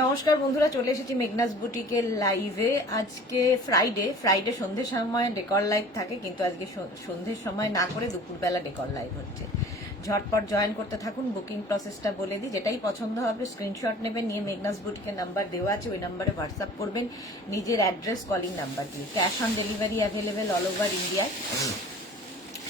নমস্কার বন্ধুরা, চলে এসেছি মেঘনাস বুটিকের লাইভে। আজকে ফ্রাইডে সন্ধ্যের সময় ডেকর লাইভ থাকে, কিন্তু আজকে সন্ধ্যের সময় না করে দুপুরবেলা ডেকর লাইভ হচ্ছে। ঝটপট জয়েন করতে থাকুন। বুকিং প্রসেসটা বলে দিই, যেটাই পছন্দ হবে স্ক্রিনশট নেবেন, নিয়ে মেঘনাস বুটিকের নাম্বার দেওয়া আছে, ওই নাম্বারে হোয়াটসঅ্যাপ করবেন নিজের অ্যাড্রেস, কলিং নাম্বার দিয়ে। Cash on delivery available all over ইন্ডিয়ায়।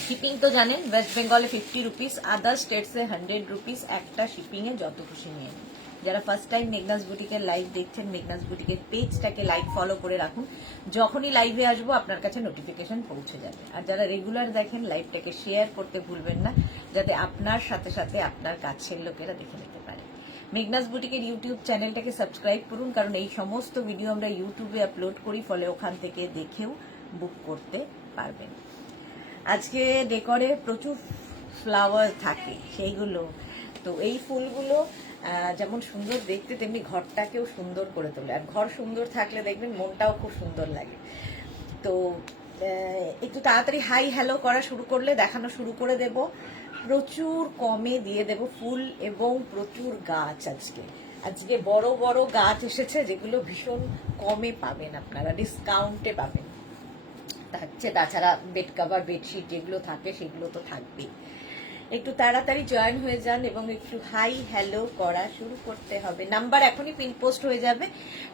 শিপিং তো জানেন, ওয়েস্ট বেঙ্গলে 50 রুপিস, আদার স্টেটসে 100 রুপিস। একটা শিপিংয়ে যত খুশি নিয়ে নিন। যারা ফার্স্ট টাইম মেঘনাস বুটিকের লাইভ দেখছেন, মেঘনাস বুটিকের পেজটাকে লাইক ফলো করে রাখুন, যখনই লাইভে আসবো আপনার কাছে নোটিফিকেশন পৌঁছে যাবে। আর যারা রেগুলার দেখেন, লাইভটাকে শেয়ার করতে ভুলবেন না, যাতে আপনার সাথে সাথে আপনার কাছের লোকেরা দেখে নিতে পারে। মেঘনাস বুটিকের ইউটিউব চ্যানেলটাকে সাবস্ক্রাইব করুন, কারণ এই সমস্ত ভিডিও আমরা ইউটিউবে আপলোড করি, ফলে ওখান থেকে দেখেও বুক করতে পারবেন। আজকে ডেকরে প্রচুর ফ্লাওয়ার থাকে, সেইগুলো তো এই ফুলগুলো যেমন সুন্দর দেখতে, তেমনি ঘরটাকেও সুন্দর করে তোলে। আর ঘর সুন্দর থাকলে দেখবেন মনটাও খুব সুন্দর লাগে। তো একটু তাড়াতাড়ি হাই হ্যালো করা শুরু করলে দেখানো শুরু করে দেব। প্রচুর কমে দিয়ে দেব ফুল এবং প্রচুর গাছ। আজকে বড় বড় গাছ এসেছে, যেগুলো ভীষণ কমে পাবেন, আপনারা ডিসকাউন্টে পাবেন। তাছাড়া বেড কভার, বেডশিট যেগুলো থাকে সেগুলো তো থাকবেই। একটু তাড়াতাড়ি জয়েন হয়ে যান এবং একটু হাই হ্যালো করা শুরু করতে হবে। নাম্বার এখনই পিন পোস্ট হয়ে যাবে,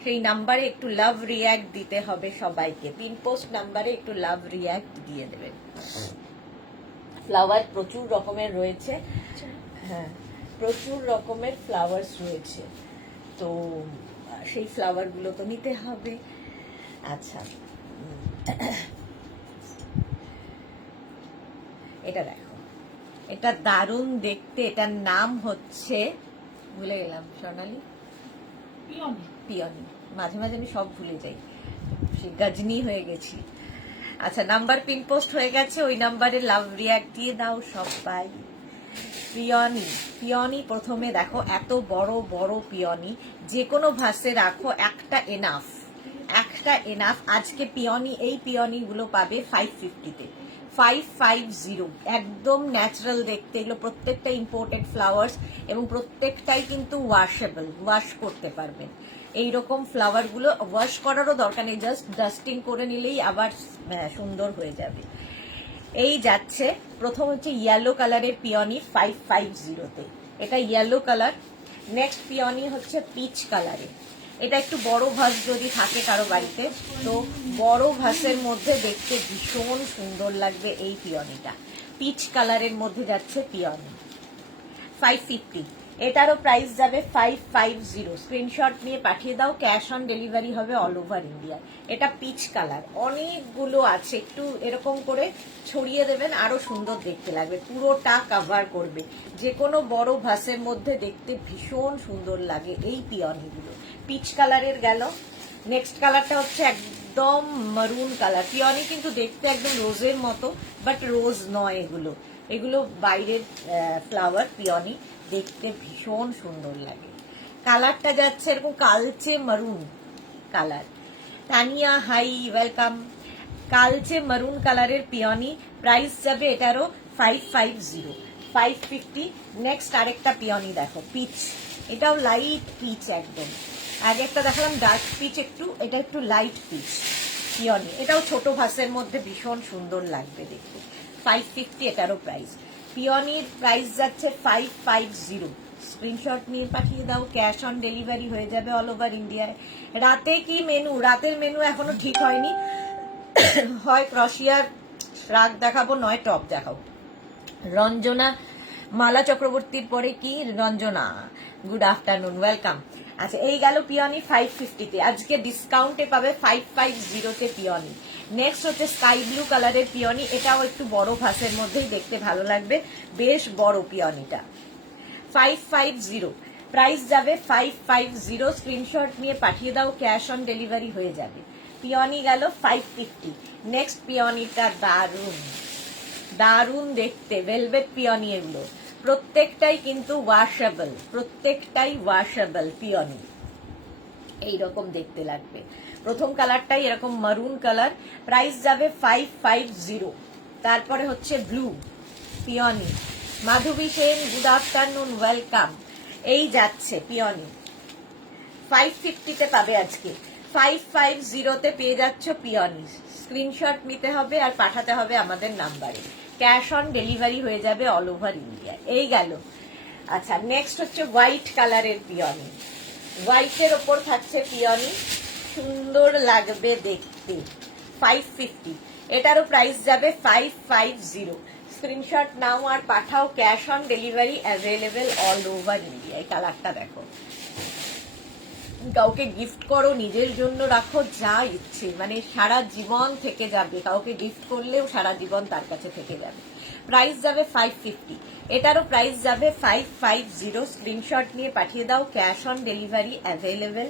সেই নাম্বারে একটু লাভ রিয়াক্ট দিতে হবে সবাইকে। পিন পোস্ট নাম্বারে একটু লাভ রিয়াক্ট দিয়ে দেবেন। ফ্লাওয়ার প্রচুর রকমের রয়েছে, হ্যাঁ প্রচুর রকমের ফ্লাওয়ার্স রয়েছে, তো সেই ফ্লাওয়ারগুলো তো নিতে হবে। আচ্ছা, এটা দেখো, এটা দারুণ দেখতে। এটার নাম হচ্ছে, ভুলে গেলাম, সোনালি পিওনি। মাঝে মাঝে আমি সব ভুলে যাই, সেই গজনি হয়ে গেছি। আচ্ছা, নাম্বার পিন পোস্ট হয়ে গেছে, ওই নাম্বারে লাভ রিয়াক্ট দিয়ে দাও সবাই। পিওনি প্রথমে দেখো, এত বড় বড় পিওনি, যে কোনো ভাসে রাখো, একটা এনাফ। আজকে এই পিওনি গুলো পাবে 550-তে, 550, একদম ন্যাচারাল দেখতে। এগুলো প্রত্যেকটা ইম্পোর্টেড ফ্লাওয়ার্স এবং প্রত্যেকটাই কিন্তু ওয়াশেবল, ওয়াশ করতে পারবেন। এইরকম ফ্লাওয়ার গুলো ওয়াশ করারও দরকার নেই, জাস্ট ডাস্টিং করে নিলেই আবার সুন্দর হয়ে যাবে। এই যাচ্ছে প্রথম হচ্ছে ইয়েলো কালারের পিওনি 550-তে, এটা ইয়েলো কালার। নেক্সট পিওনি হচ্ছে পিচ কালারের। এটা একটু বড় ভাস যদি থাকে কারো বাড়িতে, তো বড় ভাসের মধ্যে দেখতে ভীষণ সুন্দর লাগবে এই পিওনিটা। পিচ কালারের মধ্যে যাচ্ছে পিওনি 550, এটারও প্রাইস যাবে 550। স্ক্রিনশট নিয়ে পাঠিয়ে দাও, ক্যাশ অন ডেলিভারি হবে অল ওভার ইন্ডিয়া। এটা পিচ কালার, অনেকগুলো আছে, একটু এরকম করে ছড়িয়ে দেবেন, আরো সুন্দর দেখতে লাগবে, পুরোটা কভার করবে। যে কোনো বড় ভাসের মধ্যে দেখতে ভীষণ সুন্দর লাগে এই পিওনিগুলো। পিচ কালারের গেল। নেক্সট কালারটা হচ্ছে একদম মারুন কালার। পিওনি কিন্তু দেখতে একদম রোজের মতো, বাট রোজ নয়, এগুলো বাইরের ফ্লাওয়ার। পিওনি দেখতে ভীষণ সুন্দর লাগে। কালারটা যাচ্ছে এরকম কালচে মারুন কালার। Tania high, welcome. কালচে মারুন কালারের পিওনি, প্রাইস যাবে এটারও 550। নেক্সট আরেকটা পিওনি দেখো, পিচ, এটাও লাইট পিচ একদম। আগে একটা দেখালাম ডার্ক পিচ, এটা একটু লাইট পিচ পিওনি। এটাও ছোট ভাসের মধ্যে ভীষণ সুন্দর লাগবে দেখতে। 550 এটারও প্রাইস। পিওনির প্রাইস যাচ্ছে 550। স্ক্রিনশট নিয়ে পাঠিয়ে দাও, ক্যাশ অন ডেলিভারি হয়ে যাবে অল ওভার ইন্ডিয়ায়। রাতে কি মেনু? রাতের মেনু এখনো ঠিক হয়নি, হয় ক্রশিয়ার শাক দেখাবো, নয় টপ দেখাবো। রঞ্জনা মালা চক্রবর্তীর পরে কি রঞ্জনা, গুড আফটারনুন, ওয়েলকাম। আচ্ছা, এই গেল পিওনি 550-তে। আজকে ডিসকাউন্টে পাবে 550-তে পিওনি। নেক্সট হচ্ছে স্কাই ব্লু কালারের পিওনি, এটাও একটু বড় ভাসের মধ্যেই দেখতে ভালো লাগবে, বেশ বড় পিওনিটা। 550, প্রাইস যাবে 550। স্ক্রিনশট নিয়ে পাঠিয়ে দাও, ক্যাশ অন ডেলিভারি হয়ে যাবে। পিওনি গেল 550। নেক্সট পিওনিটা দারুন দারুন দেখতে, ভেলভেট পিওনি। এগুলো প্রত্যেকটাই কিন্তু ওয়াশেবল পিওনি, এইরকম দেখতে লাগবে। প্রথম কালারটাই এরকম মারুন কালার, প্রাইস যাবে 550। তারপরে হচ্ছে ব্লু পিওনি। মাধবী সেন, গুড আফটারনুন, ওয়েলকাম। এই যাচ্ছে পিওনি, 550-তে পাবে আজকে, 550-তে পেয়ে যাচ্ছ পিওনি। স্ক্রিনশট নিতে হবে আর পাঠাতে হবে আমাদের নাম্বারে, ক্যাশ অন ডেলিভারি হয়ে যাবে অল ওভার ইন্ডিয়া। এই গেল। আচ্ছা, নেক্সট হচ্ছে হোয়াইট কালারের পিওনি। হোয়াইটের ওপর থাকছে পিওনি, সুন্দর লাগবে দেখতে, 550। এটারও প্রাইস যাবে 550। স্ক্রিনশট নাও আর পাঠাও, cash on delivery available all over India. এই কালারটা দেখো, কাউকে গিফট করো, নিজের জন্য রাখো, যা ইচ্ছে, মানে সারা জীবন থেকে যাবে। কাউকে গিফট করলেও সারা জীবন তার কাছে থেকে যাবে। প্রাইস যাবে 550, এটারও প্রাইস যাবে 550। স্ক্রিনশট নিয়ে পাঠিয়ে দাও, cash on delivery available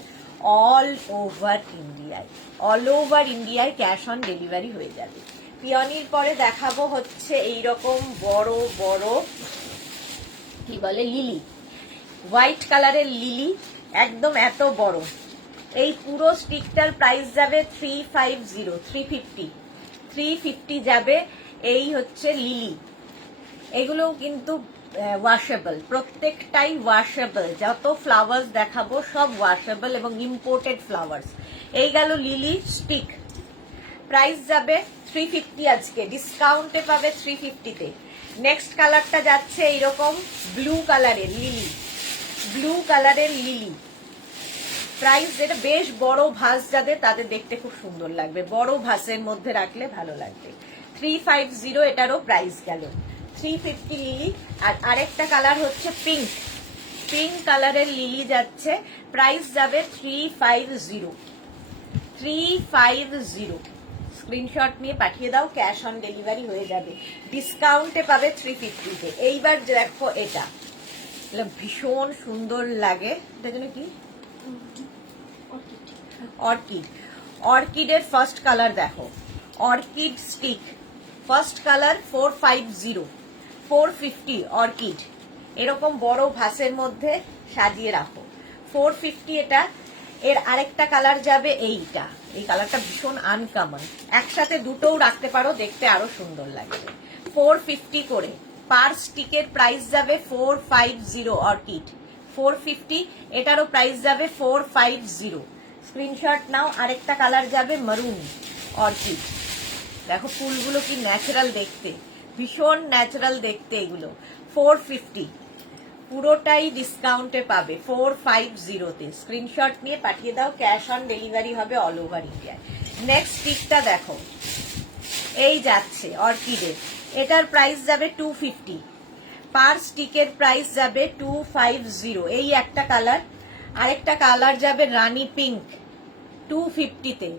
all over ইন্ডিয়ায়। অল ওভার ইন্ডিয়ায় ক্যাশ অন ডেলিভারি হয়ে যাবে। পিওনির পরে দেখাবো হচ্ছে এইরকম বড় বড় কি বলে লিলি, হোয়াইট কালারের লিলি, একদম এত বড়। এই পুরো স্টিকটার প্রাইস যাবে 350, 350 যাবে। এই হচ্ছে লিলি, এগুলো কিন্তু ওয়াশেবল, প্রত্যেকটাই ওয়াশেবল। যত ফ্লাওয়ার্স দেখাবো সব ওয়াশেবল এবং ইম্পোর্টেড ফ্লাওয়ার্স। এই গেল লিলি স্টিক, প্রাইস যাবে 350, আজকে ডিসকাউন্টে পাবে 350-তে। নেক্সট কালারটা যাচ্ছে এইরকম ব্লু কালারের লিলি, ব্লু কালারের লিলি। প্রাইস, যেটা বেশ বড় ভাস যাদের, তাদের দেখতে খুব সুন্দর লাগবে, বড় ভাসের মধ্যে রাখলে ভালো লাগবে। 350 এটারও প্রাইস গেল। 350 লিলি। আর আরেকটা কালার হচ্ছে পিঙ্ক, পিঙ্ক কালারের লিলি যাচ্ছে, প্রাইস যাবে 350। স্ক্রিনশট নিয়ে পাঠিয়ে দাও, ক্যাশ অন ডেলিভারি হয়ে যাবে। ডিসকাউন্টে পাবে 350-তে। এইবার দেখো এটা ভীষণ সুন্দর লাগে, এটা জন্য কি অর্কিড, অর্কিডের ফার্স্ট কালার দেখো, orchid stick first colour 450, 450 orchid. এরকম বড় ভাসের মধ্যে সাজিয়ে রাখো, 450 এটা। এর আরেকটা কালার যাবে এইটা, এই কালারটা ভীষণ আনকমন, একসাথে দুটোও রাখতে পারো, দেখতে আরো সুন্দর লাগবে। 450 করে পার স্টিকের প্রাইস যাবে 450, অর্কিড 450, এটারও প্রাইস যাবে 450। স্ক্রিনশট নাও। আরেকটা কালার যাবে মারুন, অর্কিড। দেখো ফুলগুলো কি ন্যাচারাল দেখতে, ভীষণ ন্যাচারাল দেখতে এগুলো। 450, পুরোটাই ডিসকাউন্টে পাবে 450-তে। স্ক্রিনশট নিয়ে পাঠিয়ে দাও, ক্যাশ অন ডেলিভারি হবে অল ওভার ইন্ডিয়া। নেক্সট স্টিকটা দেখো, এই যাচ্ছে অর্কিডের, এটার প্রাইস যাবে 250, পার স্টিকের প্রাইস যাবে 250। এই একটা কালার, আরেকটা কালার যাবে রানী পিঙ্ক, 250-তে,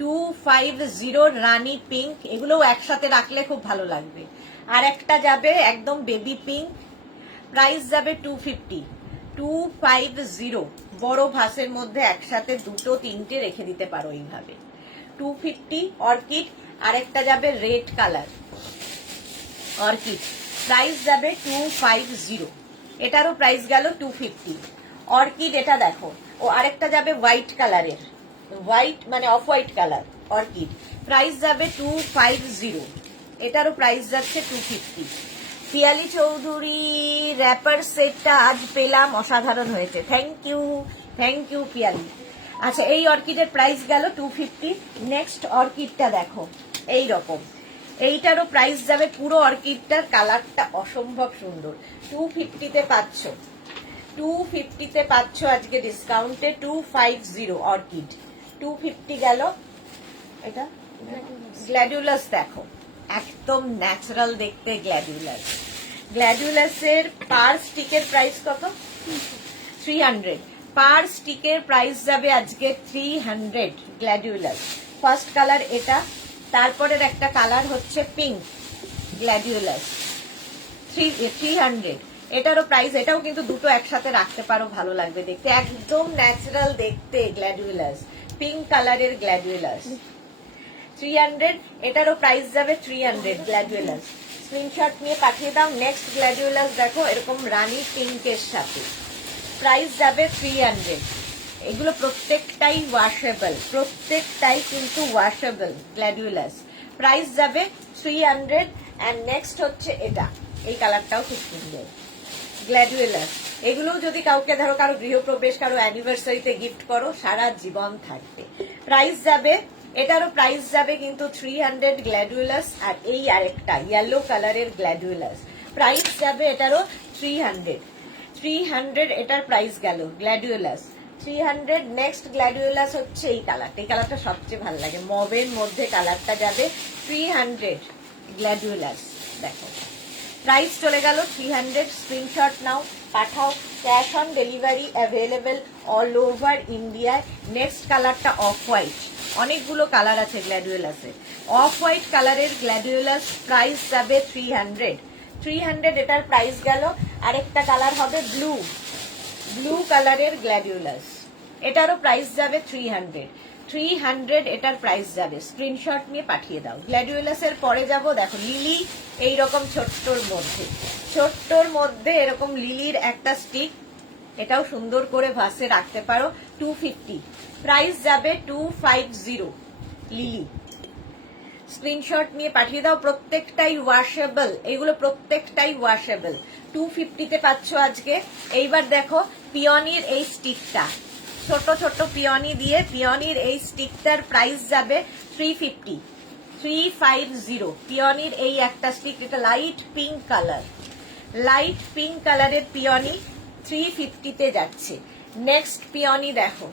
250 রানী পিঙ্ক। এগুলোও একসাথে রাখলে খুব ভালো লাগবে। আর একটা যাবে একদম বেবি পিঙ্ক, প্রাইস যাবে 250, বড় ভাসের মধ্যে একসাথে দুটো তিনটে রেখে দিতে পারো এইভাবে। 250 অর্কিড। আরেকটা যাবে রেড কালার অর্কিড, প্রাইস যাবে 250, এটারও প্রাইস গেল 250 অর্কিড। এটা দেখো। ও আরেকটা যাবে হোয়াইট কালারের, হোয়াইট মানে off white colour orchid, price যাবে 250, এটারও প্রাইস যাচ্ছে 250। পিয়ালি চৌধুরী র্যাপার সেটটা আজ পেলাম, অসাধারণ হয়েছে, থ্যাংক ইউ পিয়ালি। আচ্ছা, এই অর্কিডের প্রাইস গেল 250। নেক্সট অর্কিডটা দেখো এই রকম, এইটারও প্রাইস যাবে, পুরো অর্কিডটার কালারটা অসম্ভব সুন্দর। 250-তে পাচ্ছ, 250-তে পাচ্ছ আজকে ডিসকাউন্টে 250 অর্কিড। 250 গেল। এটা গ্ল্যাডিউলাস দেখো, একদম ন্যাচারাল দেখতে গ্ল্যাডিউলাস। গ্ল্যাডিউলাসের পার স্টিকের প্রাইস কত? 300। পার স্টিকের প্রাইস যাবে আজকে 300 গ্ল্যাডিউলাস। ফার্স্ট কালার এটা, তারপরের একটা কালার হচ্ছে পিঙ্ক গ্ল্যাডিউলাস, 300। এটারও প্রাইস, এটাও কিন্তু দুটো একসাথে রাখতে পারো, ভালো লাগবে দেখতে, একদম ন্যাচারাল দেখতে গ্ল্যাডিউলাস, পিঙ্ক কালারের গ্ল্যাডিউলাস 300। এটারও প্রাইস যাবে 300 গ্ল্যাডিউলাস। স্ক্রিনশট নিয়ে পাঠিয়ে দাও। নেক্সট গ্ল্যাডিউলাস দেখো এরকম রানী পিঙ্কের সাথে, প্রাইস যাবে 300। এগুলো প্রত্যেকটাই ওয়াশেবল, প্রত্যেকটাই কিন্তু ওয়াশেবল গ্ল্যাডিউলাস, প্রাইস যাবে 300। এন্ড নেক্সট হচ্ছে এটা, এই কালারটাও খুব সুন্দর, গ্ল্যাডিওলাস। এগুলো যদি কাউকে ধরো কারো গৃহপ্রবেশ কারো অ্যানিভার্সারিতে গিফট করো সারা জীবন থাকবে। প্রাইস যাবে, এটারও প্রাইস যাবে কিন্তু 300 গ্ল্যাডিওলাস। আর এই আরেকটা ইয়েলো কালারের গ্ল্যাডিওলাস, প্রাইস যাবে এটারও 300 এটার প্রাইস গেল গ্ল্যাডিওলাস 300। নেক্সট গ্ল্যাডিওলাস হচ্ছে এই কালারটা, এই কালারটা সবচেয়ে ভালো লাগে, মবের মধ্যে কালারটা যাবে 300 গ্ল্যাডিওলাস। দেখো প্রাইস চলে গেল 300। স্ক্রিনশট নাও, পাঠাও, cash on delivery available all over ইন্ডিয়ায়। নেক্সট কালারটা অফ হোয়াইট, অনেকগুলো কালার আছে গ্ল্যাডিওলাসে। অফ হোয়াইট কালারের গ্ল্যাডিওলাস প্রাইস যাবে 300 এটার প্রাইস গেল। আরেকটা কালার হবে ব্লু কালারের গ্ল্যাডিওলাস, এটারও প্রাইস যাবে 300 এটার প্রাইস যাবে। স্ক্রিনশট নিয়ে পাঠিয়ে দাও। গ্ল্যাডিওলাসের পরে যাব, দেখো লিলি, এইরকম ছোট্টর মধ্যে এরকম লিলির একটা স্টিক, এটাও সুন্দর করে ভাসে রাখতে পারো। 250 প্রাইস যাবে 250 লিলি। স্ক্রিনশট নিয়ে পাঠিয়ে দাও। প্রত্যেকটাই ওয়াশেবল, এগুলো প্রত্যেকটাই ওয়াশেবল। 250-তে পাচ্ছ আজকে। এইবার দেখো পিওনির এই স্টিকটা, ছোট ছোট পিওনি দিয়ে পিওনির এই স্টিকটার প্রাইস যাবে 350 পিওনির এই একটা স্টিক, এটা লাইট পিঙ্ক কালারের পিওনি 350-তে যাচ্ছে। নেক্সট পিওনি দেখো,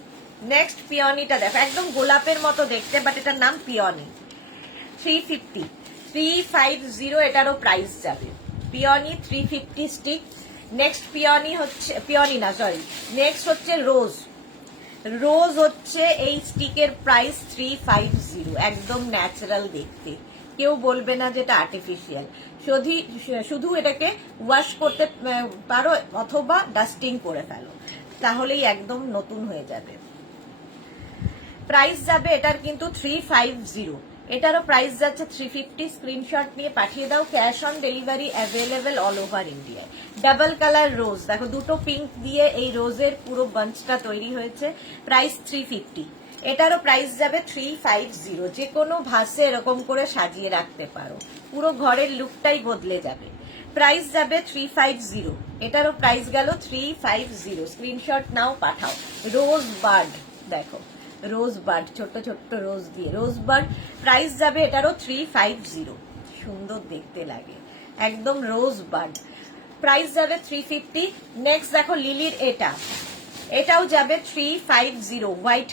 নেক্সট পিওনিটা দেখো, একদম গোলাপের মতো দেখতে, বাট এটার নাম পিওনি। 350 এটারও প্রাইস যাবে। Peony 350 stick. নেক্সট নেক্সট হচ্ছে রোজ হচ্ছে এই স্টিকের প্রাইস 350, একদম ন্যাচারাল দেখতে, কেউ বলবে না যেটা আর্টিফিশিয়াল। শুধু এটাকে ওয়াশ করতে পারো অথবা ডাস্টিং করে ফেলো, তাহলেই একদম নতুন হয়ে যাবে। প্রাইস যাবে এটার কিন্তু 350, এটারও প্রাইস যাচ্ছে 350। স্ক্রিনশট নিয়ে পাঠিয়ে দাও। Cash on delivery available all over ইন্ডিয়ায়। ডাবল কালার রোজ, দেখো দুটো পিঙ্ক দিয়ে এই রোজের পুরো বাঞ্চটা তৈরি হয়েছে। প্রাইস 350, এটারও প্রাইস যাবে 350। যে কোনো ভাসে এরকম করে সাজিয়ে রাখতে পারো, পুরো ঘরের লুকটাই বদলে যাবে। প্রাইস যাবে 350, এটারও প্রাইস গেল 350। স্ক্রিনশট নাও, পাঠাও। রোজ বার্ড, দেখো রোজ বার্ড, ছোট্ট রোজ দিয়ে রোজ বার্ড, প্রাইস যাবে এটারও 350, সুন্দর দেখতে লাগে একদম রোজ বার্ড, প্রাইস যাবে 350। নেক্সট দেখো লিলির এটাও যাবে 350, হোয়াইট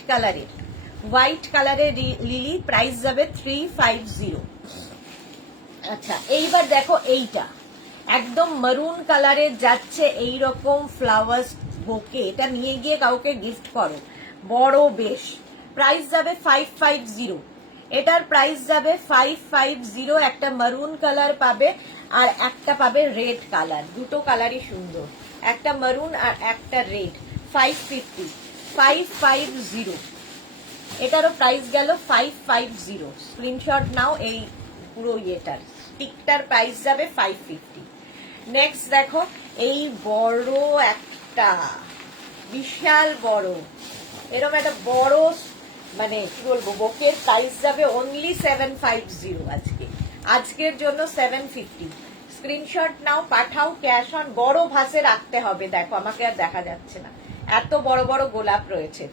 কালারের লিলি, প্রাইস যাবে 350। আচ্ছা এইবার দেখো এইটা একদম মারুন কালারের যাচ্ছে, এইরকম ফ্লাওয়ার্স বোকে, এটা নিয়ে গিয়ে কাউকে গিফট করো, বড় বেশ। প্রাইস যাবে 550, এটার প্রাইস যাবে 550। একটা মারুন কালার পাবে আর একটা পাবে রেড কালার, দুটো কালারই সুন্দর, একটা মারুন আর একটা রেড। 550, এটারও প্রাইস গেল 550। স্ক্রিনশট নাও, এই পুরো ইয়েটার স্টিকটার প্রাইস যাবে 550। নেক্সট দেখো এই বড় একটা বিশাল বড়, এরকম একটা বড় মানে কি বলবো বোকের প্রাইস যাবে অনলি 750। আজকের জন্য 750। স্ক্রিনশট নাও, পাঠাও, ক্যাশ অন। বড় ভাসে রাখতে হবে, দেখো আমাকে আর দেখা যাচ্ছে না, এত বড় বড় গোলাপ রয়েছে।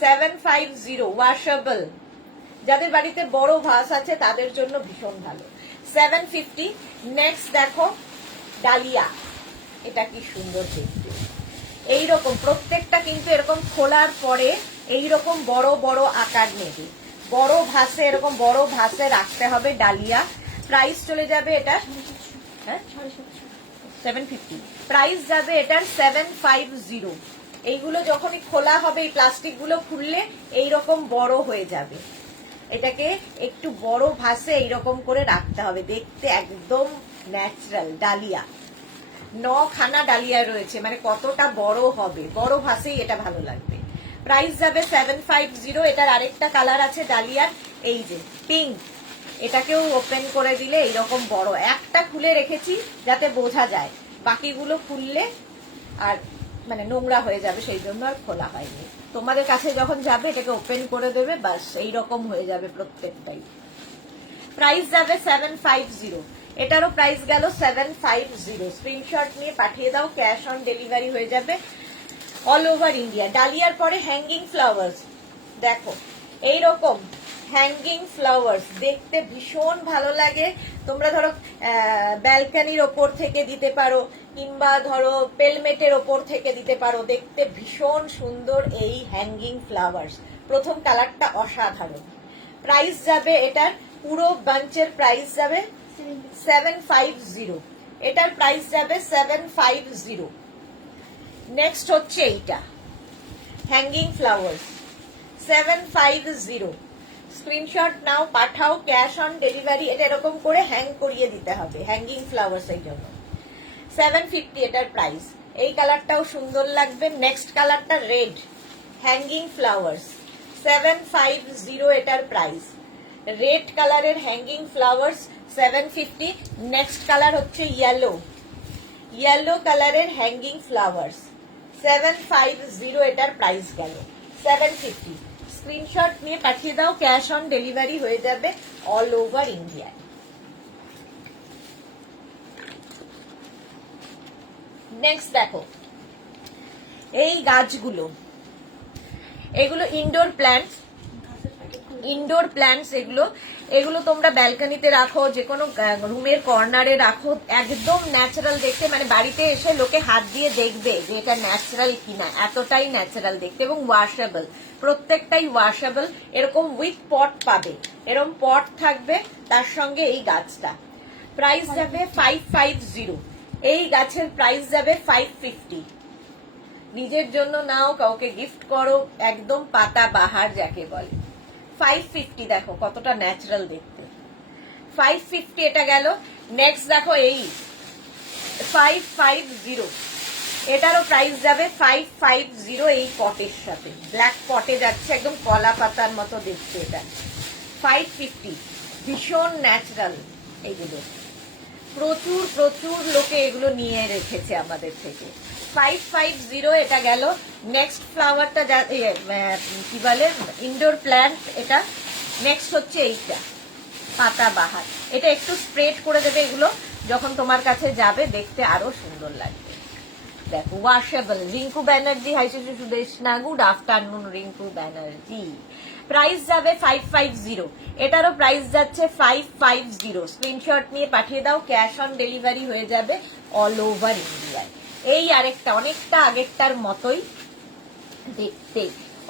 750 ওয়াশেবল, যাদের বাড়িতে বড় ভাস আছে তাদের জন্য ভীষণ ভালো। 750। নেক্সট দেখো ডালিয়া, এটা কি সুন্দর দেখতে, এইরকম প্রত্যেকটা কিন্তু এরকম খোলার পরে এইরকম বড় বড় আকার নেবে, বড় ভাসে, এরকম বড় ভাসে রাখতে হবে ডালিয়া। প্রাইস চলে যাবে এটা 750, প্রাইস যাবে এটার 750। এইগুলো যখনই খোলা হবে, এই প্লাস্টিক গুলো খুললে এইরকম বড় হয়ে যাবে, এটাকে একটু বড় ভাসে এইরকম করে রাখতে হবে, দেখতে একদম ন্যাচারাল। ডালিয়া 9খানা ডালিয়া রয়েছে, মানে কতটা বড় হবে, বড় ভাসেই এটা ভালো লাগবে। প্রাইস যাবে 750। এটার আরেকটা কালার আছে ডালিয়ার, এই যে পিঙ্ক, এটাকেও ওপেন করে দিলে এইরকম বড়, একটা খুলে রেখেছি যাতে বোঝা যায়, বাকিগুলো খুললে আর মানে নোংরা হয়ে যাবে, সেই জন্য আর খোলা হয়নি। তোমাদের কাছে যখন যাবে এটাকে ওপেন করে দেবে, বাস এইরকম হয়ে যাবে প্রত্যেকটাই। প্রাইস যাবে 750। এটারও প্রাইস গেল 750। স্ক্রিনশট নিয়ে পাঠিয়ে দাও, ক্যাশ অন ডেলিভারি হয়ে যাবে অল ওভার ইন্ডিয়া। ডালিয়ার পরে হ্যাঙ্গিং ফ্লাওয়ার্স, দেখো এইরকম হ্যাঙ্গিং ফ্লাওয়ার্স দেখতে ভীষণ ভালো লাগে। তোমরা ধরো ব্যালকানির ওপর থেকে দিতে পারো, কিংবা ধরো পেলমেটের ওপর থেকে দিতে পারো, দেখতে ভীষণ সুন্দর এই হ্যাঙ্গিং ফ্লাওয়ার্স। প্রথম কালারটা অসাধারণ। প্রাইস যাবে এটার পুরো বাঞ্চের প্রাইস যাবে 750। এটার প্রাইস যাবে 750। নেক্সট হচ্ছে এইটা হ্যাঙ্গিং ফ্লাওয়ার্স 750। স্ক্রিনশট নাও, পাঠাও, ক্যাশ অন ডেলিভারি। এটা এরকম করে হ্যাং করিয়ে দিতে হবে হ্যাঙ্গিং ফ্লাওয়ার্স এর জন্য। 750 এটার প্রাইস। এই কালারটাও সুন্দর লাগবে। নেক্সট কালারটা রেড হ্যাঙ্গিং ফ্লাওয়ার্স 750 এটার প্রাইস। রেড কালারের হ্যাঙ্গিং ফ্লাওয়ার্স 750। নেক্সট কালার হচ্ছে ইয়েলো, ইয়েলো কালারের হ্যাঙ্গিং ফ্লাওয়ার্স 750 এটার প্রাইস গেল 750। স্ক্রিনশট নিয়ে পাঠিয়ে দাও, ক্যাশ অন ডেলিভারি হয়ে যাবে অল ওভার ইন্ডিয়া। নেক্সট দেখো এই গাছগুলো, এগুলো ইনডোর প্ল্যান্টস, ইনডোর প্ল্যান্টস এগুলো। এগুলো তোমরা ব্যালকনিতে রাখো, যে কোনো রুমের কর্নারে রাখো, একদম ন্যাচারাল দেখতে। মানে বাড়িতে এসে লোকে হাত দিয়ে দেখবে যে এটা ন্যাচারাল কিনা, এতটাই ন্যাচারাল দেখতে। এবং ওয়াশেবল, প্রত্যেকটাই ওয়াশেবল। এরকম উইথ পট পাবে, এরকম পট থাকবে তার সঙ্গে এই গাছটা। প্রাইস যাবে 550। এই গাছের প্রাইস যাবে 550। নিজের জন্য নাও, কাউকে গিফট করো, একদম পাতা বাহার যাকে বলে। 550 দেখো কতটা ন্যাচারাল দেখতে। 550 এটা গেল। নেক্সট দেখো এই 550, এটারও প্রাইস যাবে 550 এই পটের সাথে। ব্ল্যাক পটে যাচ্ছে, একদম কলা পাতার মতো দেখতে এটা। 550 ভীষণ ন্যাচারাল। এগুলো প্রচুর প্রচুর লোকে এগুলো নিয়ে রেখেছে আমাদের থেকে। 550 এটা গেল। নেক্সট ফ্লাওয়ারটা কি বলে ইনডোর প্ল্যান্ট এটা। নেক্সট হচ্ছে এইটা পাতা বাহার। এটা একটু স্প্রেড করে দেবে, এগুলো যখন তোমার কাছে যাবে দেখতে আরো সুন্দর লাগবে। দেখো washable. Rinku Banerjee, hi Sudeshna, good afternoon Rinku Banerjee. Price যাবে 550। এটারও প্রাইস যাচ্ছে 550। স্ক্রিনশট নিয়ে পাঠিয়ে দাও, ক্যাশ অন ডেলিভারি হয়ে যাবে অল ওভার ইন্ডিয়ায়। এই আরেকটা অনেকটা আগেরটার মতোই দেখতে,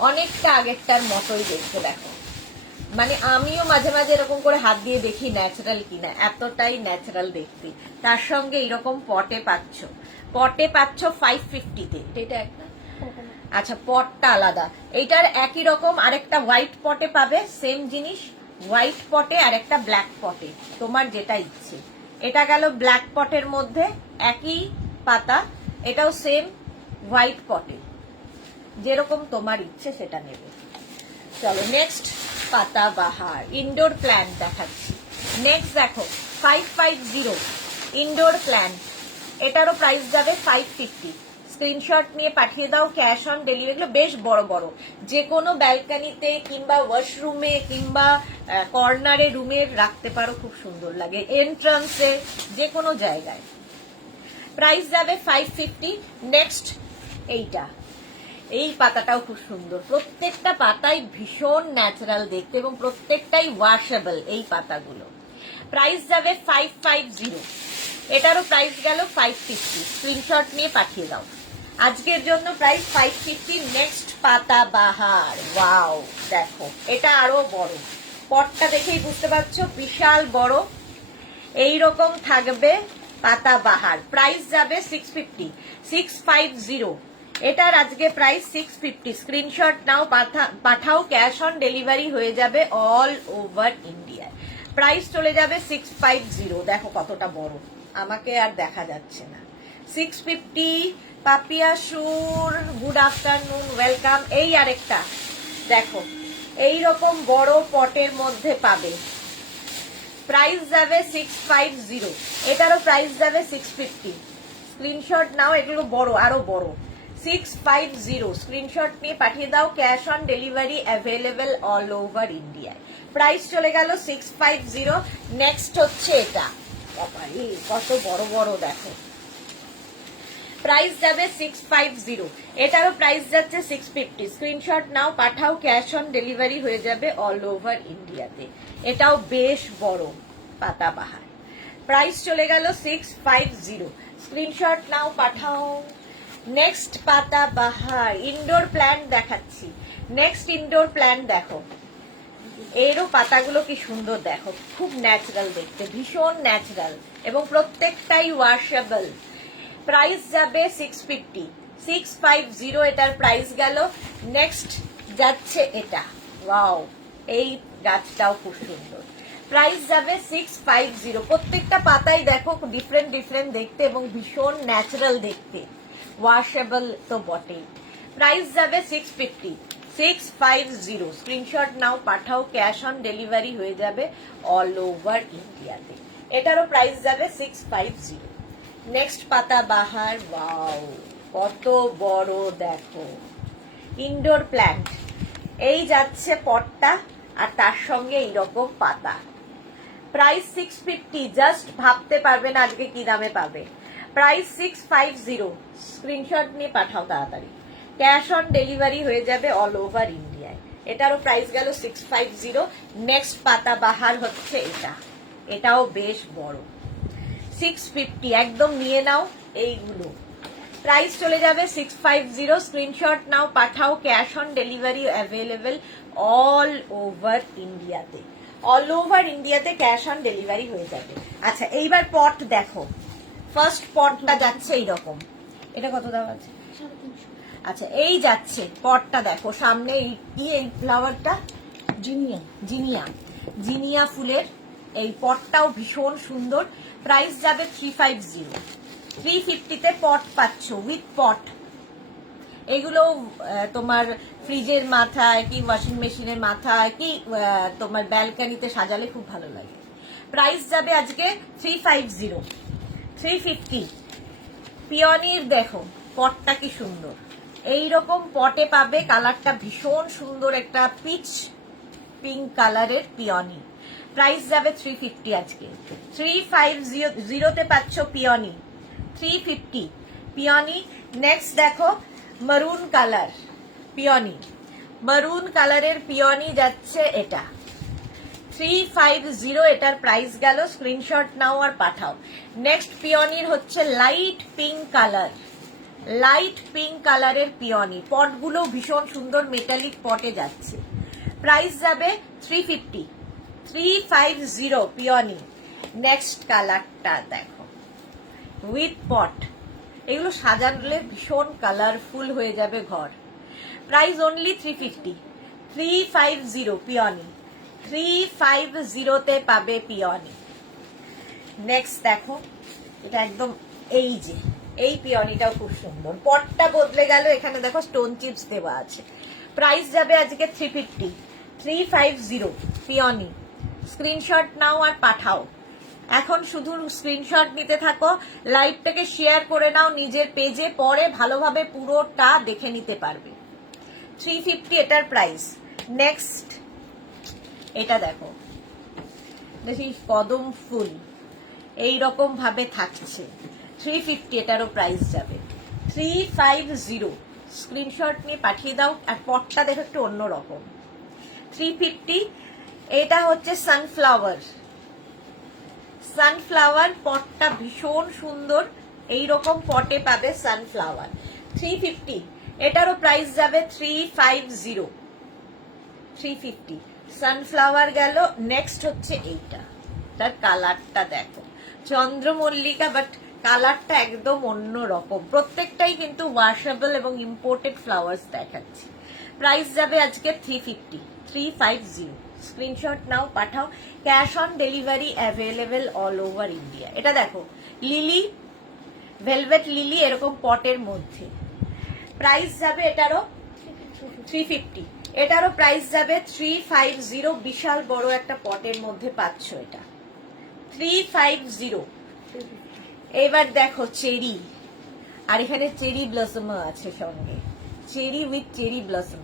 অনেকটা আগেরটার মতোই দেখতে। দেখো মানে আমিও মাঝে মাঝে এরকম করে হাত দিয়ে দেখি ন্যাচারাল কিনা, এতটাই ন্যাচারাল দেখতে। তার সঙ্গে এরকম পটে পাচ্ছ, পটে পাচ্ছ 550-তে। এটা একটা আচ্ছা পটটা আলাদা, এইটার একই রকম আরেকটা হোয়াইট পটে পাবে, সেম জিনিস হোয়াইট পটে আর একটা ব্ল্যাক পটে, তোমার যেটা ইচ্ছে। এটা গেল ব্ল্যাক পটের মধ্যে, একই পাতা, এটাও সেম হোয়াইট পটে, যেরকম তোমার ইচ্ছে সেটা নেবে। চলো নেক্সট পাতা বাহার ইনডোর প্ল্যান্ট দেখাচ্ছি। নেক্সট দেখো 550 ইনডোর প্ল্যান্ট। এটারও প্রাইস যাবে 550। স্ক্রিনশট নিয়ে পাঠিয়ে দাও, ক্যাশ অন ডেলিভারি। এগুলো বেশ বড় বড়, যে কোনো ব্যালকানিতে কিংবা ওয়াশরুমে কিংবা কর্নারে রুমে রাখতে পারো, খুব সুন্দর লাগে, এন্ট্রান্সে, যে কোনো জায়গায়। প্রাইস যাবে 550। নেক্সট এইটা, এই পাতাটাও খুব সুন্দর। প্রত্যেকটা পাতাই ভীষণ ন্যাচারাল দেখতে এবং প্রত্যেকটাই ওয়াশেবল এই পাতাগুলো। প্রাইস যাবে 550। এটারও প্রাইস গেল 550। স্ক্রিনশট নিয়ে পাঠিয়ে দাও। আজকের জন্য প্রাইস 550। নেক্সট পাতা বাহার, ওয়াও দেখো এটা আরো বড়, পটটা দেখেই বুঝতে পারছো বিশাল বড়। এইরকম থাকবে পাতা বাহার। প্রাইস যাবে 650, 650। এটার আজকে প্রাইস 650। স্ক্রিনশট নাও, পাঠাও, ক্যাশ অন ডেলিভারি হয়ে যাবে অল ওভার ইন্ডিয়া। প্রাইস চলে যাবে 650। দেখো কতটা বড়, আমাকে আর দেখা যাচ্ছে না। 650। পাপিয়া সুর, গুড আফটারনুন, ওয়েলকাম। এই আরেকটা দেখো, এই রকম বড় পটের মধ্যে পাবে। প্রাইস যাবে 650। এটারও প্রাইস যাবে 650। স্ক্রিনশট নাও, এগুলো বড়, আরো বড়। 650। স্ক্রিনশট নিয়ে পাঠিয়ে দাও, cash on delivery available all over ইন্ডিয়ায়। প্রাইস চলে গেল 650। নেক্সট হচ্ছে এটা বাবারে কত বড় বড় দেখো। প্রাইস যাবে 650, এটারও প্রাইস যাচ্ছে 650। স্ক্রিনশট নাও, পাঠাও, ক্যাশ অন ডেলিভারি হয়ে যাবে অল ওভার ইন্ডিয়াতে। এটাও বেশ বড় পাতাবাহার, প্রাইস চলে গেল 650। স্ক্রিনশট নাও, পাঠাও। নেক্সট পাতাবাহার ইনডোর প্ল্যান্ট দেখাচ্ছি। নেক্সট ইনডোর প্ল্যান্ট দেখো, এরও পাতাগুলো কি সুন্দর দেখো, খুব ন্যাচারাল দেখতে, ভীষণ ন্যাচারাল এবং প্রত্যেকটাই ওয়াশেবল। প্রাইস যাবে 650, 650 এটার প্রাইস গেল। নেক্সট যাচ্ছে এটা, ওয়াও, এই গাছটাও খুব সুন্দর, প্রাইস যাবে 650। প্রত্যেকটা পাতাই দেখো ডিফারেন্ট ডিফারেন্ট দেখতে এবং ভীষণ ন্যাচারাল দেখতে, ওয়াশেবল তো বটেই। প্রাইস যাবে 650, 650। স্ক্রিনশট নাও, পাঠাও, ক্যাশ অন ডেলিভারি হয়ে যাবে অল ওভার ইন্ডিয়াতে। এটারও প্রাইস যাবে 650। নেক্সট পাতাবাহার, ওয়াও কত বড় দেখো, ইনডোর প্ল্যান্ট। এই যাচ্ছে পটটা আর তার সঙ্গে এইরকম পাতা। প্রাইস 650, জাস্ট ভাবতে পারবে না আজকে কি দামে পাবে। প্রাইস 650, স্ক্রিনশট নিয়ে পাঠাও তাড়াতাড়ি, ক্যাশ অন ডেলিভারি হয়ে যাবে অল ওভার ইন্ডিয়ায়। এটারও প্রাইস গেল 650। নেক্সট পাতাবাহার হচ্ছে এটা, এটাও বেশ বড়, 650, একদম নিয়ে নাও এইগুলো। প্রাইস চলে যাবে 650। স্ক্রিনশট নাও, পাঠাও, cash on delivery available all over ইন্ডিয়াতে। অল ওভার ইন্ডিয়াতে ক্যাশ অন ডেলিভারি হয়ে যাবে। আচ্ছা এইবার পট দেখো, ফার্স্ট পটটা যাচ্ছে এইরকম, এটা কত দাম আছে? আচ্ছা এই যাচ্ছে পটটা দেখো, সামনে এই ফ্লাওয়ারটা জিনিয়া, জিনিয়া, জিনিয়া ফুলের এই পটটাও ভীষণ সুন্দর। প্রাইস যাবে 350, 350-তে পট পাচ্ছ উইথ পট। এগুলো তোমার ফ্রিজের মাথায় কি ওয়াশিং মেশিনের মাথায় কি তোমার ব্যালকনিতে সাজালে খুব ভালো লাগে। প্রাইস যাবে আজকে 350, 350। পিওনির দেখো পটটা কি সুন্দর, এইরকম পটে পাবে, কালারটা ভীষণ সুন্দর, একটা পিচ পিঙ্ক কালারের পিওনি। প্রাইস যাবে 350 আজকে, 350-তে পাচ্ছ পিওনি, 350 পিওনি। নেক্সট দেখো মারুন কালার পিওনি, মারুন কালারের পিওনি যাচ্ছে এটা 350, এটার প্রাইস গেল। স্ক্রিনশট নাও আর পাঠাও। নেক্সট পিওনির হচ্ছে light pink colour, light pink কালারের পিওনি, পটগুলো ভীষণ সুন্দর মেটালিক পটে যাচ্ছে। প্রাইস যাবে 350, 350 পিওনি। নেক্সট কালারটা দেখো উইথ পট, এগুলো সাজালে ভীষণ কালারফুল হয়ে যাবে ঘর। প্রাইস অনলি 350, 350 পিওনি, 350-তে পাবে পিওনি। নেক্সট দেখো এটা একদম এই যে এই পিওনিটাও খুব সুন্দর, পটটা বদলে গেল, এখানে দেখো স্টোন চিপস দেওয়া আছে। প্রাইস যাবে আজকে 350, 350 পিওনি। স্ক্রিনশট নাও আর পাঠাও, এখন শুধু স্ক্রিনশট নিতে থাকো, লাইভটাকে শেয়ার করে নাও নিজের পেজে, পরে ভালোভাবে পুরোটা দেখে নিতে পারবে। 350 এটার প্রাইস। নেক্সট এটা দেখো, দেখি কদম ফুল এইরকম ভাবে থাকছে, 350 এটারও প্রাইস যাবে 350। স্ক্রিনশট নিয়ে পাঠিয়ে দাও। আর পটটা দেখো একটু অন্যরকম, 350। এটা হচ্ছে সানফ্লাওয়ার, সানফ্লাওয়ার পটটা ভীষণ সুন্দর, এইরকম পটে পাবে সানফ্লাওয়ার, 350। এটারও প্রাইস যাবে 350, 350 সানফ্লাওয়ার গেল। নেক্সট হচ্ছে এইটা, তার কালারটা দেখো চন্দ্রমল্লিকা, বাট কালারটা একদম অন্য রকম, প্রত্যেকটাই কিন্তু ওয়াশেবল এবং ইম্পোর্টেড ফ্লাওয়ার্স দেখাচ্ছি। প্রাইস যাবে আজকে 350, 350। স্ক্রিনশট নাও, পাঠাও, cash on delivery available all over India. এটা দেখো লিলি, ভেলভেট লিলি এরকম পটের মধ্যে, প্রাইস যাবে এটারও 350, এটারও প্রাইস যাবে 350। বিশাল বড় একটা পটের মধ্যে পাচ্ছ এটা 350। এবার দেখো চেরি, আর এখানে চেরি ব্লসমও আছে সঙ্গে, চেরি উইথ চেরি ব্লসম।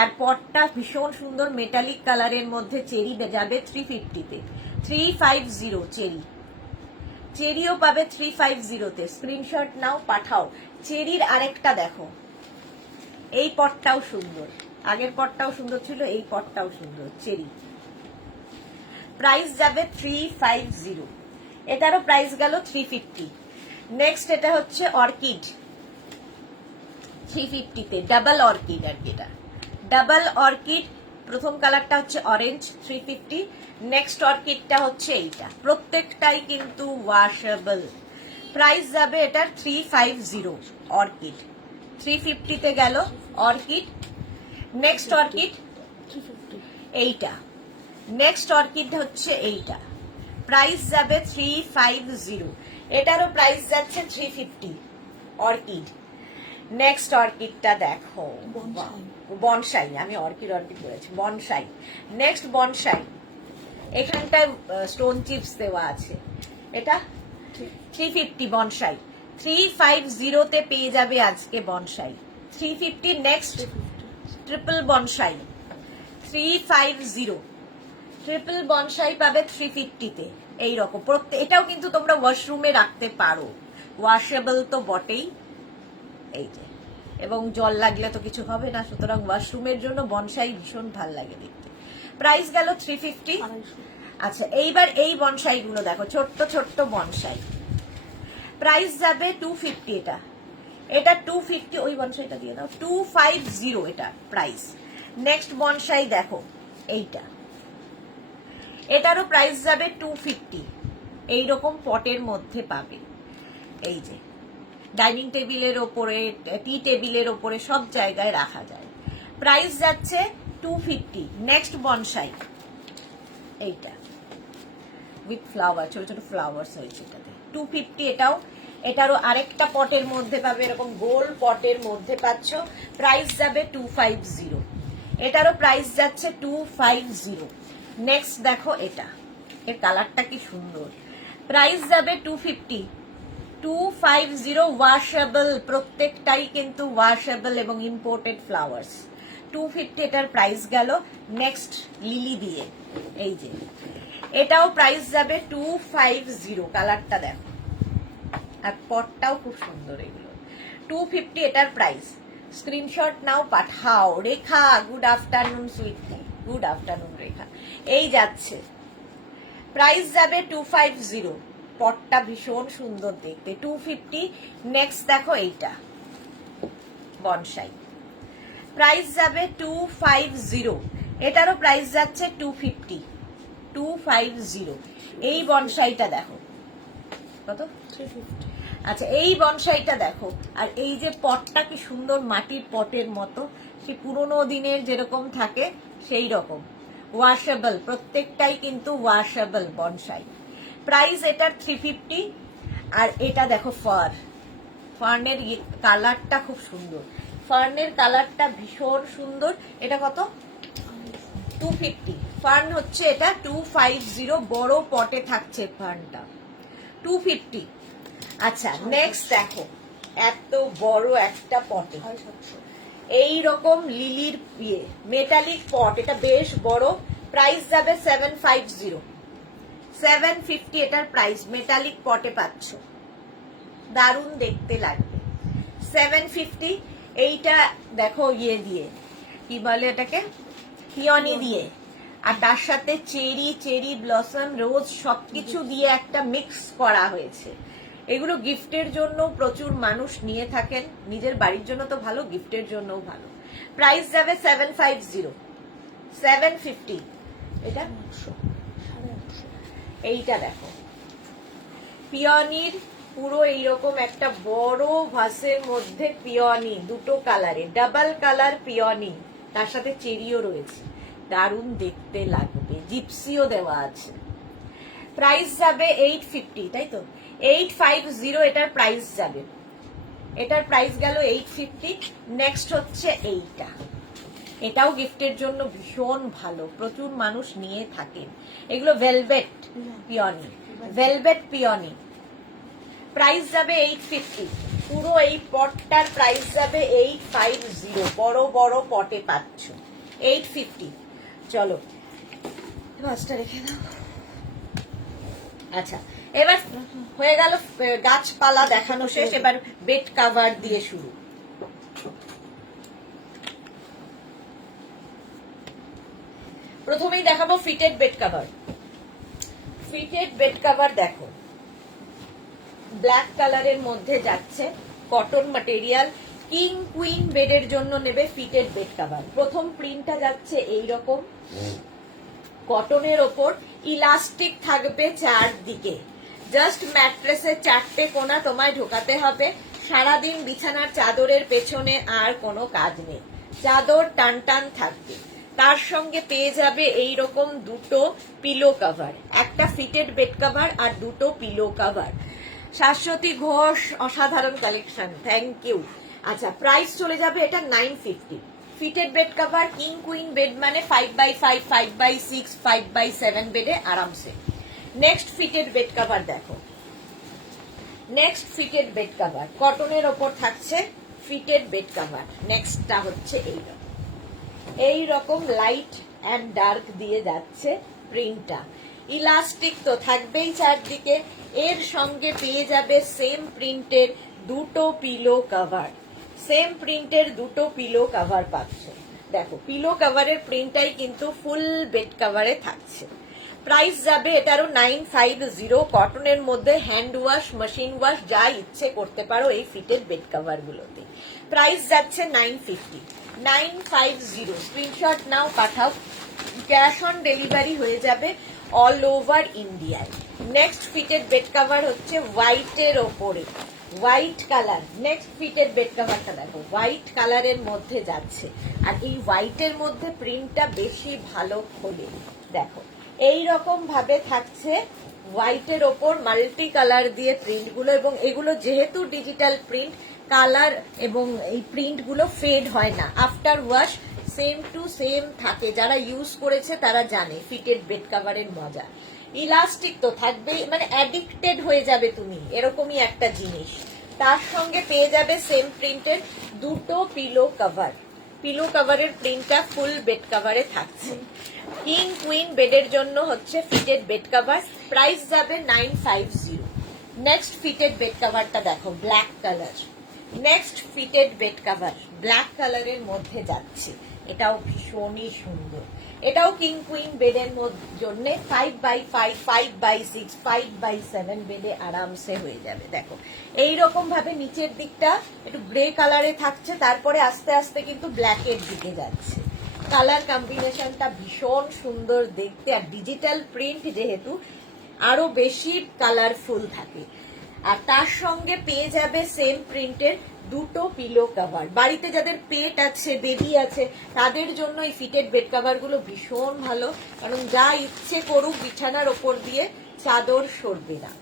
আর পটটা ভীষণ সুন্দর মেটালিক কালারের মধ্যে চেরি যাবে 350-তে, 350 চেরি। চেরিও পাবে 350-তে। স্ক্রিনশট নাও, পাঠাও। চেরির আরেকটা দেখো, এই পটটাও সুন্দর, আগের পটটাও সুন্দর ছিল, এই পটটাও সুন্দর। চেরি প্রাইস যাবে 350, এটারও প্রাইস গেল 350। নেক্সট এটা হচ্ছে অর্কিড, 350-তে ডাবল অর্কিড। আর কি এটা ডাবল অর্কিড, প্রথম কালারটা হচ্ছে অরেঞ্জ, 350। নেক্সট অর্কিডটা হচ্ছে এইটা, প্রত্যেকটাই কিন্তু ওয়াশেবল। প্রাইস যাবে এটার 350। অর্কিড 350-তে গেল অর্কিড। নেক্সট অর্কিড এইটা, নেক্সট অর্কিড হচ্ছে এইটা, প্রাইস যাবে 350। এটারও প্রাইস যাচ্ছে 350 অর্কিড। নেক্সট অর্কিডটা দেখো, বনসাই, আমি অর্কিড অর্কিড বলেছি, বনসাই। নেক্সট বনসাই, এখানটায় স্টোন চিপস দেওয়া আছে, এটা 350 বনসাই। 350-তে পেয়ে যাবে আজকে bonsai, 350। Next triple bonsai, 350। Triple bonsai পাবে 350-তে। এইরকম এটাও কিন্তু তোমরা ওয়াশরুমে রাখতে পারো, ওয়াশেবল তো বটেই। এই যে, এবং জল লাগলে তো কিছু হবে না, সুতরাং ওয়াশরুমের জন্য বনসাই ভীষণ ভাল লাগে দেখতে। প্রাইস গেল 350। আচ্ছা, এইবার এই বনসাই গুলো দেখো, ছোট্ট ছোট্ট বনসাই, প্রাইস যাবে 250। এটা এটা 250, ওই বনসাইটা দিয়ে দাও, 250 এটা প্রাইস। নেক্সট বনসাই দেখো এইটা, এটারও প্রাইস যাবে 250। এইরকম পটের মধ্যে পাবে, এই যে ডাইনিং টেবিলের ওপরে, টি টেবিলের ওপরে সব জায়গায় রাখা যায়। প্রাইস যাচ্ছে 250। নেক্সট বনসাই এইটা উইথ ফ্লাওয়ার, ছোট ছোট ফ্লাওয়ার্স হয়েছে এটাতে, 250 এটাও। এটারও আরেকটা পটের মধ্যে পাবে, এরকম গোল পটের মধ্যে পাচ্ছ, প্রাইস যাবে 250। এটারও প্রাইস যাচ্ছে 250। নেক্সট দেখো এটা, এর কালারটা কি সুন্দর, প্রাইস যাবে 250। 250 ওয়াশেবল, প্রত্যেকটাই কিন্তু ওয়াশেবল এবং ইম্পোর্টেড ফ্লাওয়ার্স। 250 এটার প্রাইস গেল। নেক্সট লিলি দিয়ে, এই যে এটাও প্রাইস যাবে 250। কালারটা দেখো, আর পটটাও খুব সুন্দর, এগুলো 250 এটার প্রাইস। স্ক্রিনশট নাও, পাঠাও। Rekha, good afternoon sweetie, good afternoon Rekha. এই যাচ্ছে, প্রাইস যাবে 250। পটটা ভীষণ সুন্দর দেখতে, 250। নেক্সট দেখো এইটা বনসাই, প্রাইস যাবে 250। এটারও প্রাইস যাচ্ছে 250, 250। এই বনসাইটা দেখো কত, 350। আচ্ছা, এই বনসাইটা দেখো, আর এই যে পটটা কি সুন্দর, মাটির পটের মতো, সে পুরোনো দিনের যেরকম থাকে সেই রকম, ওয়াশেবল, প্রত্যেকটাই কিন্তু ওয়াশেবল বনসাই। প্রাইস এটার 350। আর এটা দেখো ফার্নের কালারটা খুব সুন্দর, ফার্নের কালারটা ভীষণ সুন্দর। এটা কত, 250। ফার্ন হচ্ছে এটা 250, বড় পটে থাকছে ফার্নটা, 250। আচ্ছা, নেক্সট দেখো, এত বড় একটা পটে এই রকম লিলির মেটালিক পট, এটা বেশ বড়, প্রাইস যাবে 750। 750 এটার প্রাইস, মেটালিক পটে পাচ্ছ, দারুণ দেখতে লাগবে। 750। এইটা দেখো ইয়ে দিয়ে, কি বলে এটাকে, পিওনি দিয়ে, আর তার সাথে চেরি ব্লসম, রোজ সবকিছু দিয়ে একটা মিক্স করা হয়েছে। এগুলো গিফটের জন্য প্রচুর মানুষ নিয়ে থাকেন, নিজের বাড়ির জন্য তো ভালো, গিফটের জন্যও ভালো। প্রাইস যাবে 750, 750। এটা এইটা দেখো, পিওনির পুরো এইরকম একটা বড় ভাসের মধ্যে পিওনি, দুটো কালারে, ডাবল কালার পিওনি, তার সাথে চেরিও রয়েছে, দারুণ দেখতে লাগবে, জিপসিও দেওয়া আছে। প্রাইস যাবে 850, তাই তো, 850 এটার প্রাইস যাবে। এটার প্রাইস গেল 850। নেক্সট হচ্ছে এইটা, এটাও গিফটের জন্য ভীষণ ভালো, প্রচুর মানুষ নিয়ে থাকেন। এগুলো velvet peony, velvet peony, price যাবে 850। পুরো এই পটটার প্রাইস যাবে 850, বড় বড় পটে পাচ্ছ 850। চলো ভাসটা রেখে দাও। আচ্ছা, এবার হয়ে গেল গাছপালা দেখানো শেষ, এবার বেড কাভার দিয়ে শুরু। প্রথমেই দেখাবো fitted bed cover. Fitted bed cover দেখো, ব্ল্যাক কালারের মধ্যে যাচ্ছে, কটন ম্যাটেরিয়াল, কিং কুইন বেডের জন্য নেবে ফিটেড বেড কাভার। প্রথম প্রিন্টটা যাচ্ছে এইরকম কটনের ওপর, ইলাস্টিক থাকবে চারদিকে, জাস্ট ম্যাট্রেসের চারটে কোণা তোমায় ঢোকাতে হবে। সারাদিন বিছানার চাদরের পেছনে আর কোনো কাজ নেই, চাদর টান টান থাকবে। তার সঙ্গে পেয়ে যাবে এইরকম দুটো পিলো কাভার, একটা ফিটেড বেড কাভার আর দুটো পিলো কাভার। শাশ্বতী ঘোষ, অসাধারণ কালেকশন, থ্যাংক ইউ। আচ্ছা, প্রাইস চলে যাবে এটা 950। Fitted bed cover, king queen bed মানে 5x5, 5x6, 5x7 বেডে আরামসে। নেক্সট ফিটেড বেড কাভার দেখো, নেক্সট ফিটেড বেড কাভার কটনের ওপর থাকছে ফিটেড বেড কাভার। নেক্সটটা হচ্ছে এইরকম লাইট অ্যান্ড ডার্ক দিয়ে যাচ্ছে প্রিন্টটা, ইলাস্টিক তো থাকবেই চারদিকে। এর সঙ্গে পেয়ে যাবে সেম প্রিন্টের দুটো পিলো কাভার, সেম প্রিন্টের দুটো পিলো কাভার পাচ্ছ। দেখো, পিলো কাভারের প্রিন্টটাই কিন্তু ফুল বেড কাভারে থাকছে। প্রাইস যাবে এটারও 950। কটনের মধ্যে হ্যান্ড ওয়াশ, মেশিন ওয়াশ যা ইচ্ছে করতে পারো এই ফিটেড বেড কাভার গুলোতে। প্রাইস যাচ্ছে 950। স্ক্রিনশট নাও, পাঠাও, ক্যাশ অন ডেলিভারি হয়ে যাবে অল ওভার ইন্ডিয়ায়। নেক্সট ফিটেড বেড কাভার হচ্ছে হোয়াইটের ওপরে, white colour. Next fitted bed কাভারটা দেখো, হোয়াইট কালারের মধ্যে যাচ্ছে, আর এই হোয়াইটের মধ্যে প্রিন্টটা বেশি ভালো খোলে। দেখো, এইরকম ভাবে থাকছে হোয়াইটের ওপর মাল্টি কালার দিয়ে প্রিন্টগুলো, এবং এগুলো যেহেতু ডিজিটাল প্রিন্ট, কালার এবং এই প্রিন্টগুলো ফেড হয় না, after wash same to same থাকে। যারা ইউজ করেছে তারা জানে ফিটেড বেড কাভারের মজা। ইলাস্টিক তো থাকবেই, মানে অ্যাডিক্টেড হয়ে যাবে তুমি, এরকমই একটা জিনিস। তার সঙ্গে পেয়ে যাবে সেম প্রিন্টের দুটো পিলো কাভার, পিলো কাভারের প্রিন্টটা ফুল বেড কাভারে থাকছে। কিং কুইন বেডের জন্য হচ্ছে ফিটেড বেড কাভার, প্রাইস যাবে 950। নেক্সট ফিটেড বেড কাভারটা দেখো, black colour. Next fitted bed cover black কালারের মধ্যে যাচ্ছে, এটাও ভীষণই সুন্দর। এটাও কিং কুইন বেডের জন্য 5x5, 5x6, 5x7 বেডে আরামসে হয়ে যাবে। দেখো, এইরকম ভাবে নিচের দিকটা একটু গ্রে কালারে থাকছে, তারপরে আস্তে আস্তে কিন্তু ব্ল্যাকের দিকে যাচ্ছে। কালার কম্বিনেশনটা ভীষণ সুন্দর দেখতে, আর ডিজিটাল প্রিন্ট যেহেতু আরো বেশি কালারফুল থাকে। আর তার সঙ্গে পেয়ে যাবে সেম প্রিন্টের দুটো পিলো কাভার। বাড়িতে যাদের পেট আছে, বেবি আছে, তাদের জন্য এই ফিটেড বেড কাভার গুলো ভীষণ ভালো, কারণ যা ইচ্ছে করুক বিছানার ওপর দিয়ে চাদর সরবে না।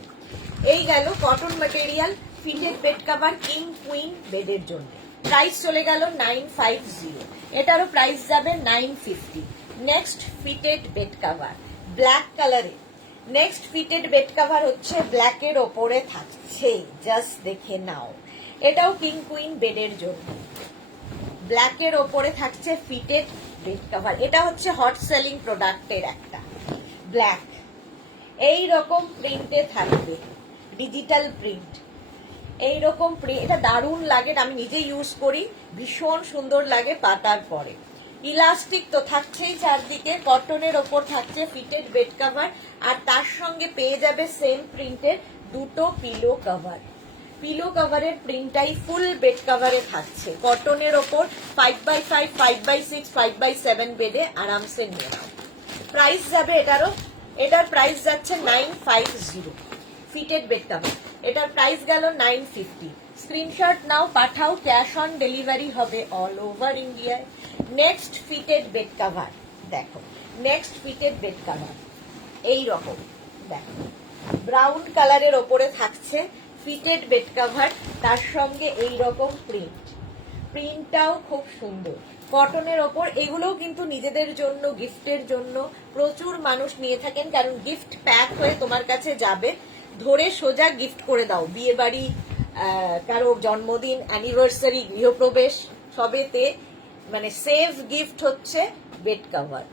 এই গেল cotton material fitted bed cover king queen বেডের জন্য। প্রাইস চলে গেল 950, এটারও প্রাইস যাবে 950। Next fitted bed cover black কালারে। নেক্সট ফিটেড বেড কাভার হচ্ছে ব্ল্যাকের ওপরে থাকছে, জাস্ট দেখে নাও। এটাও কিং কুইন বেডের জন্য, ব্ল্যাকের ওপরে থাকছে ফিটেড বেড কাভার। এটা হচ্ছে হট সেলিং প্রোডাক্টের একটা, ব্ল্যাক এই রকম প্রিন্টে থাকবে, ডিজিটাল প্রিন্ট এইরকম প্রিন্ট। এটা দারুণ লাগে, আমি নিজে ইউজ করি, ভীষণ সুন্দর লাগে পাতার পরে। ইলাস্টিক তো থাকছেই চারদিকে, কটনের ওপর থাকছে ফিটেড বেড কাভার, আর তার সঙ্গে পেয়ে যাবে সেম প্রিন্টের দুটো পিলো কাভার। পিলো কাভারের প্রিন্টটাই ফুল বেড কাভারে থাকছে, কটনের ওপর 5x5, 5x6, 5x7 বেডে আরামসে নিয়ে নাও। প্রাইস যাবে এটার প্রাইস যাচ্ছে 950। ফিটেড বেড কাভার, এটার প্রাইস গেল 950। স্ক্রিনশট নাও, পাঠাও, ক্যাশ অন ডেলিভারি হবে অল ওভার ইন্ডিয়ায়। নেক্সট ফিটেড বেড কাভার দেখো, নেক্সট ফিটেড বেড কাভার এইরকম দেখো, ব্রাউন কালারের ওপরে থাকছে ফিটেড বেড কাভার, তার সঙ্গে এইরকম প্রিন্টটাও খুব সুন্দর কটনের ওপর। এগুলোও কিন্তু নিজেদের জন্য, গিফটের জন্য প্রচুর মানুষ নিয়ে থাকেন, কারণ গিফট প্যাক হয়ে তোমার কাছে যাবে, ধরে সোজা গিফট করে দাও। বিয়ে বাড়ি, কারো জন্মদিন, অ্যানিভার্সারি, গৃহপ্রবেশ সবেতে মানে সেফ গিফট হচ্ছে বেড কাভার।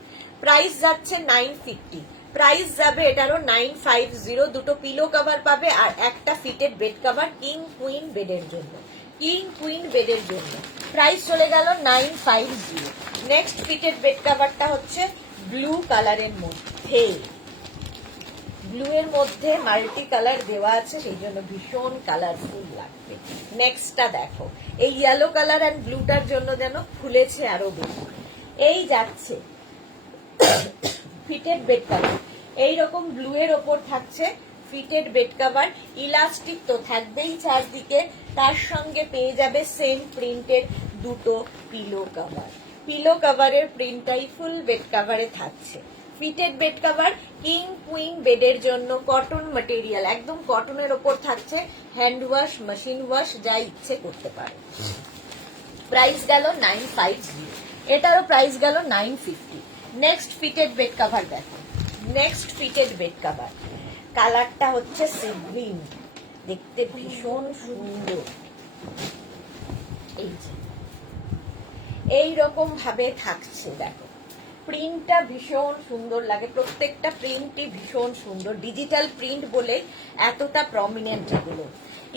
প্রাইস যাচ্ছে 950। প্রাইস যাবে এটারও 950। দুটো পিলো কভার পাবে আর একটা fitted bed cover king queen বেডের জন্য, কিং কুইন বেডের জন্য। প্রাইস চলে গেল 950। নেক্সট ফিটেড বেড কভারটা হচ্ছে ব্লু কালারের মধ্যে, ব্লু এর মধ্যে মাল্টি কালার দেওয়া আছে, সেই জন্য ভীষণ কালারফুল লাগবে। নেক্সটটা দেখো, এই ইয়েলো কালার এন্ড ব্লুটার জন্য যেন ফুলেছে আরো বেশি। এই যাচ্ছে ফিটেড বেড কভার, এইরকম ব্লু এর ওপর থাকছে ফিটেড বেড কভার, ইলাস্টিক তো থাকবেই চারদিকে, তার সঙ্গে পেয়ে যাবে সেম প্রিন্টের দুটো পিলো কভার। পিলো কভারের প্রিন্টটাই ফুল বেড কভারে থাকছে। Fitted bed cover king queen বেডের জন্য, কটন ম্যাটেরিয়াল, একদম কটনের ওপর থাকছে, হ্যান্ড ওয়াশ মেশিন ওয়াশ যা ইচ্ছে করতে পারে। প্রাইস গেল 950, এটারও প্রাইস গেল 950। নেক্সট ফিটেড বেড কভার দেখো, নেক্সট ফিটেড বেড কভার কালারটা হচ্ছে সি গ্রিন, দেখতে ভীষণ সুন্দর। এই যে এইরকম ভাবে থাকছে, দেখো প্রিন্টটা ভীষণ সুন্দর লাগে, প্রত্যেকটা প্রিন্টই ভীষণ সুন্দর, ডিজিটাল প্রিন্ট বলে এতটা প্রমিনেন্ট এগুলো।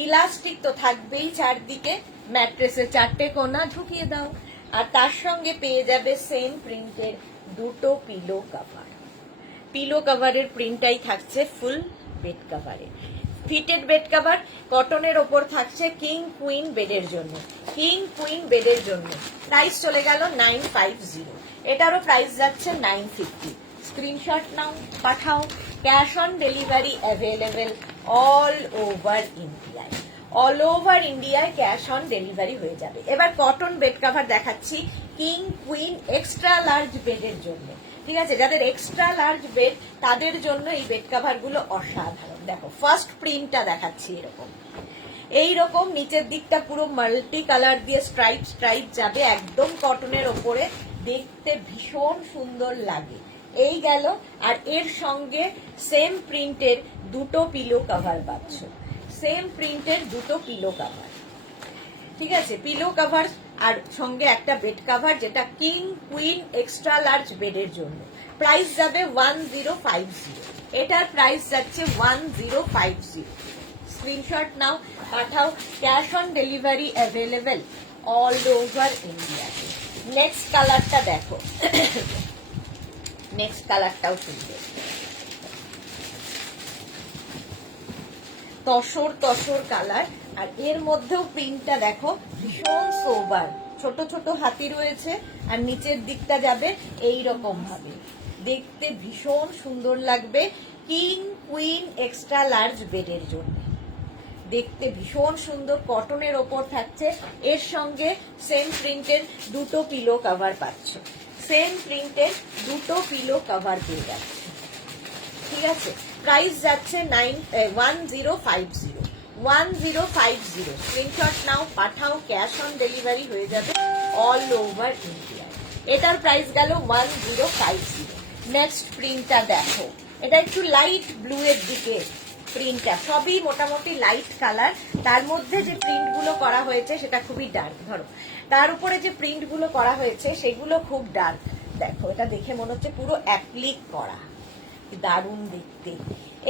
ইলাস্টিক তো থাকবেই চারদিকে, ম্যাট্রেসে চারটে কোনা ঢুকিয়ে দাও, আর তার সঙ্গে পেয়ে যাবে সেম প্রিন্টের দুটো পিলো কভার। পিলো কভারের প্রিন্টটাই থাকছে ফুল বেড কভারে। ফিটেড বেড কভার কটনের ওপর থাকছে কিং কুইন বেডের জন্য, কিং কুইন বেডের জন্য। প্রাইস চলে গেল 950, এটারও প্রাইস যাচ্ছে 950। স্ক্রিনশট নাও, পাঠাও, cash on delivery available all over ইন্ডিয়ায়, অল ওভার ইন্ডিয়ায় ক্যাশ অন ডেলিভারি হয়ে যাবে। এবার কটন বেড কভার দেখাচ্ছি কিং কুইন এক্সট্রা লার্জ বেডের জন্য, ঠিক আছে, যাদের এক্সট্রা লার্জ বেড তাদের জন্য এই বেড কভার গুলো অসাধারণ। দেখো ফার্স্ট প্রিন্টটা দেখাচ্ছি, এরকম এইরকম নিচের দিকটা পুরো মাল্টি কালার দিয়ে স্ট্রাইপ স্ট্রাইপ যাবে, একদম কটনের ওপরে, দেখতে ভীষণ সুন্দর লাগে। এই গেল, আর এর সঙ্গে সেম প্রিন্টের দুটো পিলো কভার পাচ্ছ, সেম প্রিন্টের দুটো পিলো কভার, ঠিক আছে, পিলো কভার আর সঙ্গে একটা বেড কভার, যেটা কিং কুইন এক্সট্রা লার্জ বেডের জন্য। প্রাইস যাবে 1050, এটার প্রাইস যাচ্ছে 1050। স্ক্রিনশট নাও, পাঠাও, cash on delivery available all over ইন্ডিয়াতে। নেক্সট কালারটা দেখো, নেক্সট কালারটাও সুন্দর, তসর তসর কালার, আর এর মধ্যেও প্রিন্টটা দেখো ভীষণ সোবার, ছোট ছোট হাতি রয়েছে, আর নিচের দিকটা যাবে এই রকম ভাবে, দেখতে ভীষণ সুন্দর লাগবে। কিং কুইন এক্সট্রা লার্জ বেডের জন্য, দেখতে ভীষণ সুন্দর, কটনের ওপর থাকছে, এর সঙ্গে সেম প্রিন্টের দুটো পিলো কভার পাচ্ছ, সেম প্রিন্টের দুটো পিলো কভার পেয়ে যাচ্ছে, ঠিক আছে। প্রাইস যাচ্ছে 1050, 1050। স্ক্রিনশট নাও, পাঠাও, ক্যাশ অন ডেলিভারি হয়ে যাবে অল ওভার ইন্ডিয়া। এটার প্রাইস গেল 1050। নেক্সট প্রিন্টটা দেখো, এটা একটু লাইট ব্লু এর দিকে প্রিন্টটা, সবই মোটামুটি লাইট কালার, তার মধ্যে যে প্রিন্ট গুলো করা হয়েছে সেটা খুবই ডার্ক, ধরো তার উপরে যে প্রিন্ট গুলো করা হয়েছে সেগুলো খুব ডার্ক। দেখো এটা দেখে মনে হচ্ছে পুরো অ্যাপ্লিক করা, দারুণ দেখতে।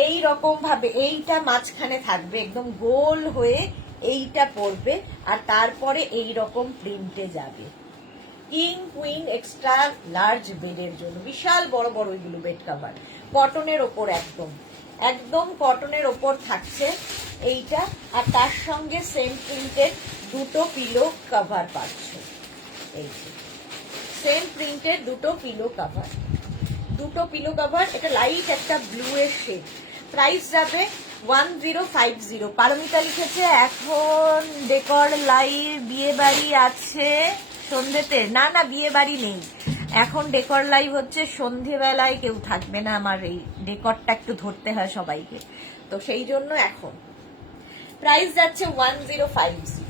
এই রকম ভাবে এইটা মাঝখানে থাকবে একদম গোল হয়ে, এইটা পড়বে, আর তারপরে এই রকম প্রিন্টে যাবে। কিং কুইন এক্সট্রা লার্জ বেডের জন্য, বিশাল বড় বড় এগুলো বেড কভার, কটনের ওপর, একদম একদম কটনের ওপর থাকছে এইটা, আর তার সঙ্গে সেম প্রিন্টের দুটো পিলো কভার পাচ্ছ, এই সেম প্রিন্টের দুটো পিলো কভার, দুটো পিলো কভার, এটা লাইট একটা ব্লু এর শেড। প্রাইস যাবে 1050। পারমিতা লিখেছে এখন ডেকর লাইভ বিয়ে বাড়ি আছে সন্ধ্যেতে, না না বিয়ে বাড়ি নেই, এখন ডেকর লাইভ হচ্ছে সন্ধেবেলায়, কেউ থাকবে না, আমার এই ডেকরটা একটু ধরতে হয় সবাইকে, তো সেই জন্য এখন প্রাইস যাচ্ছে 1050,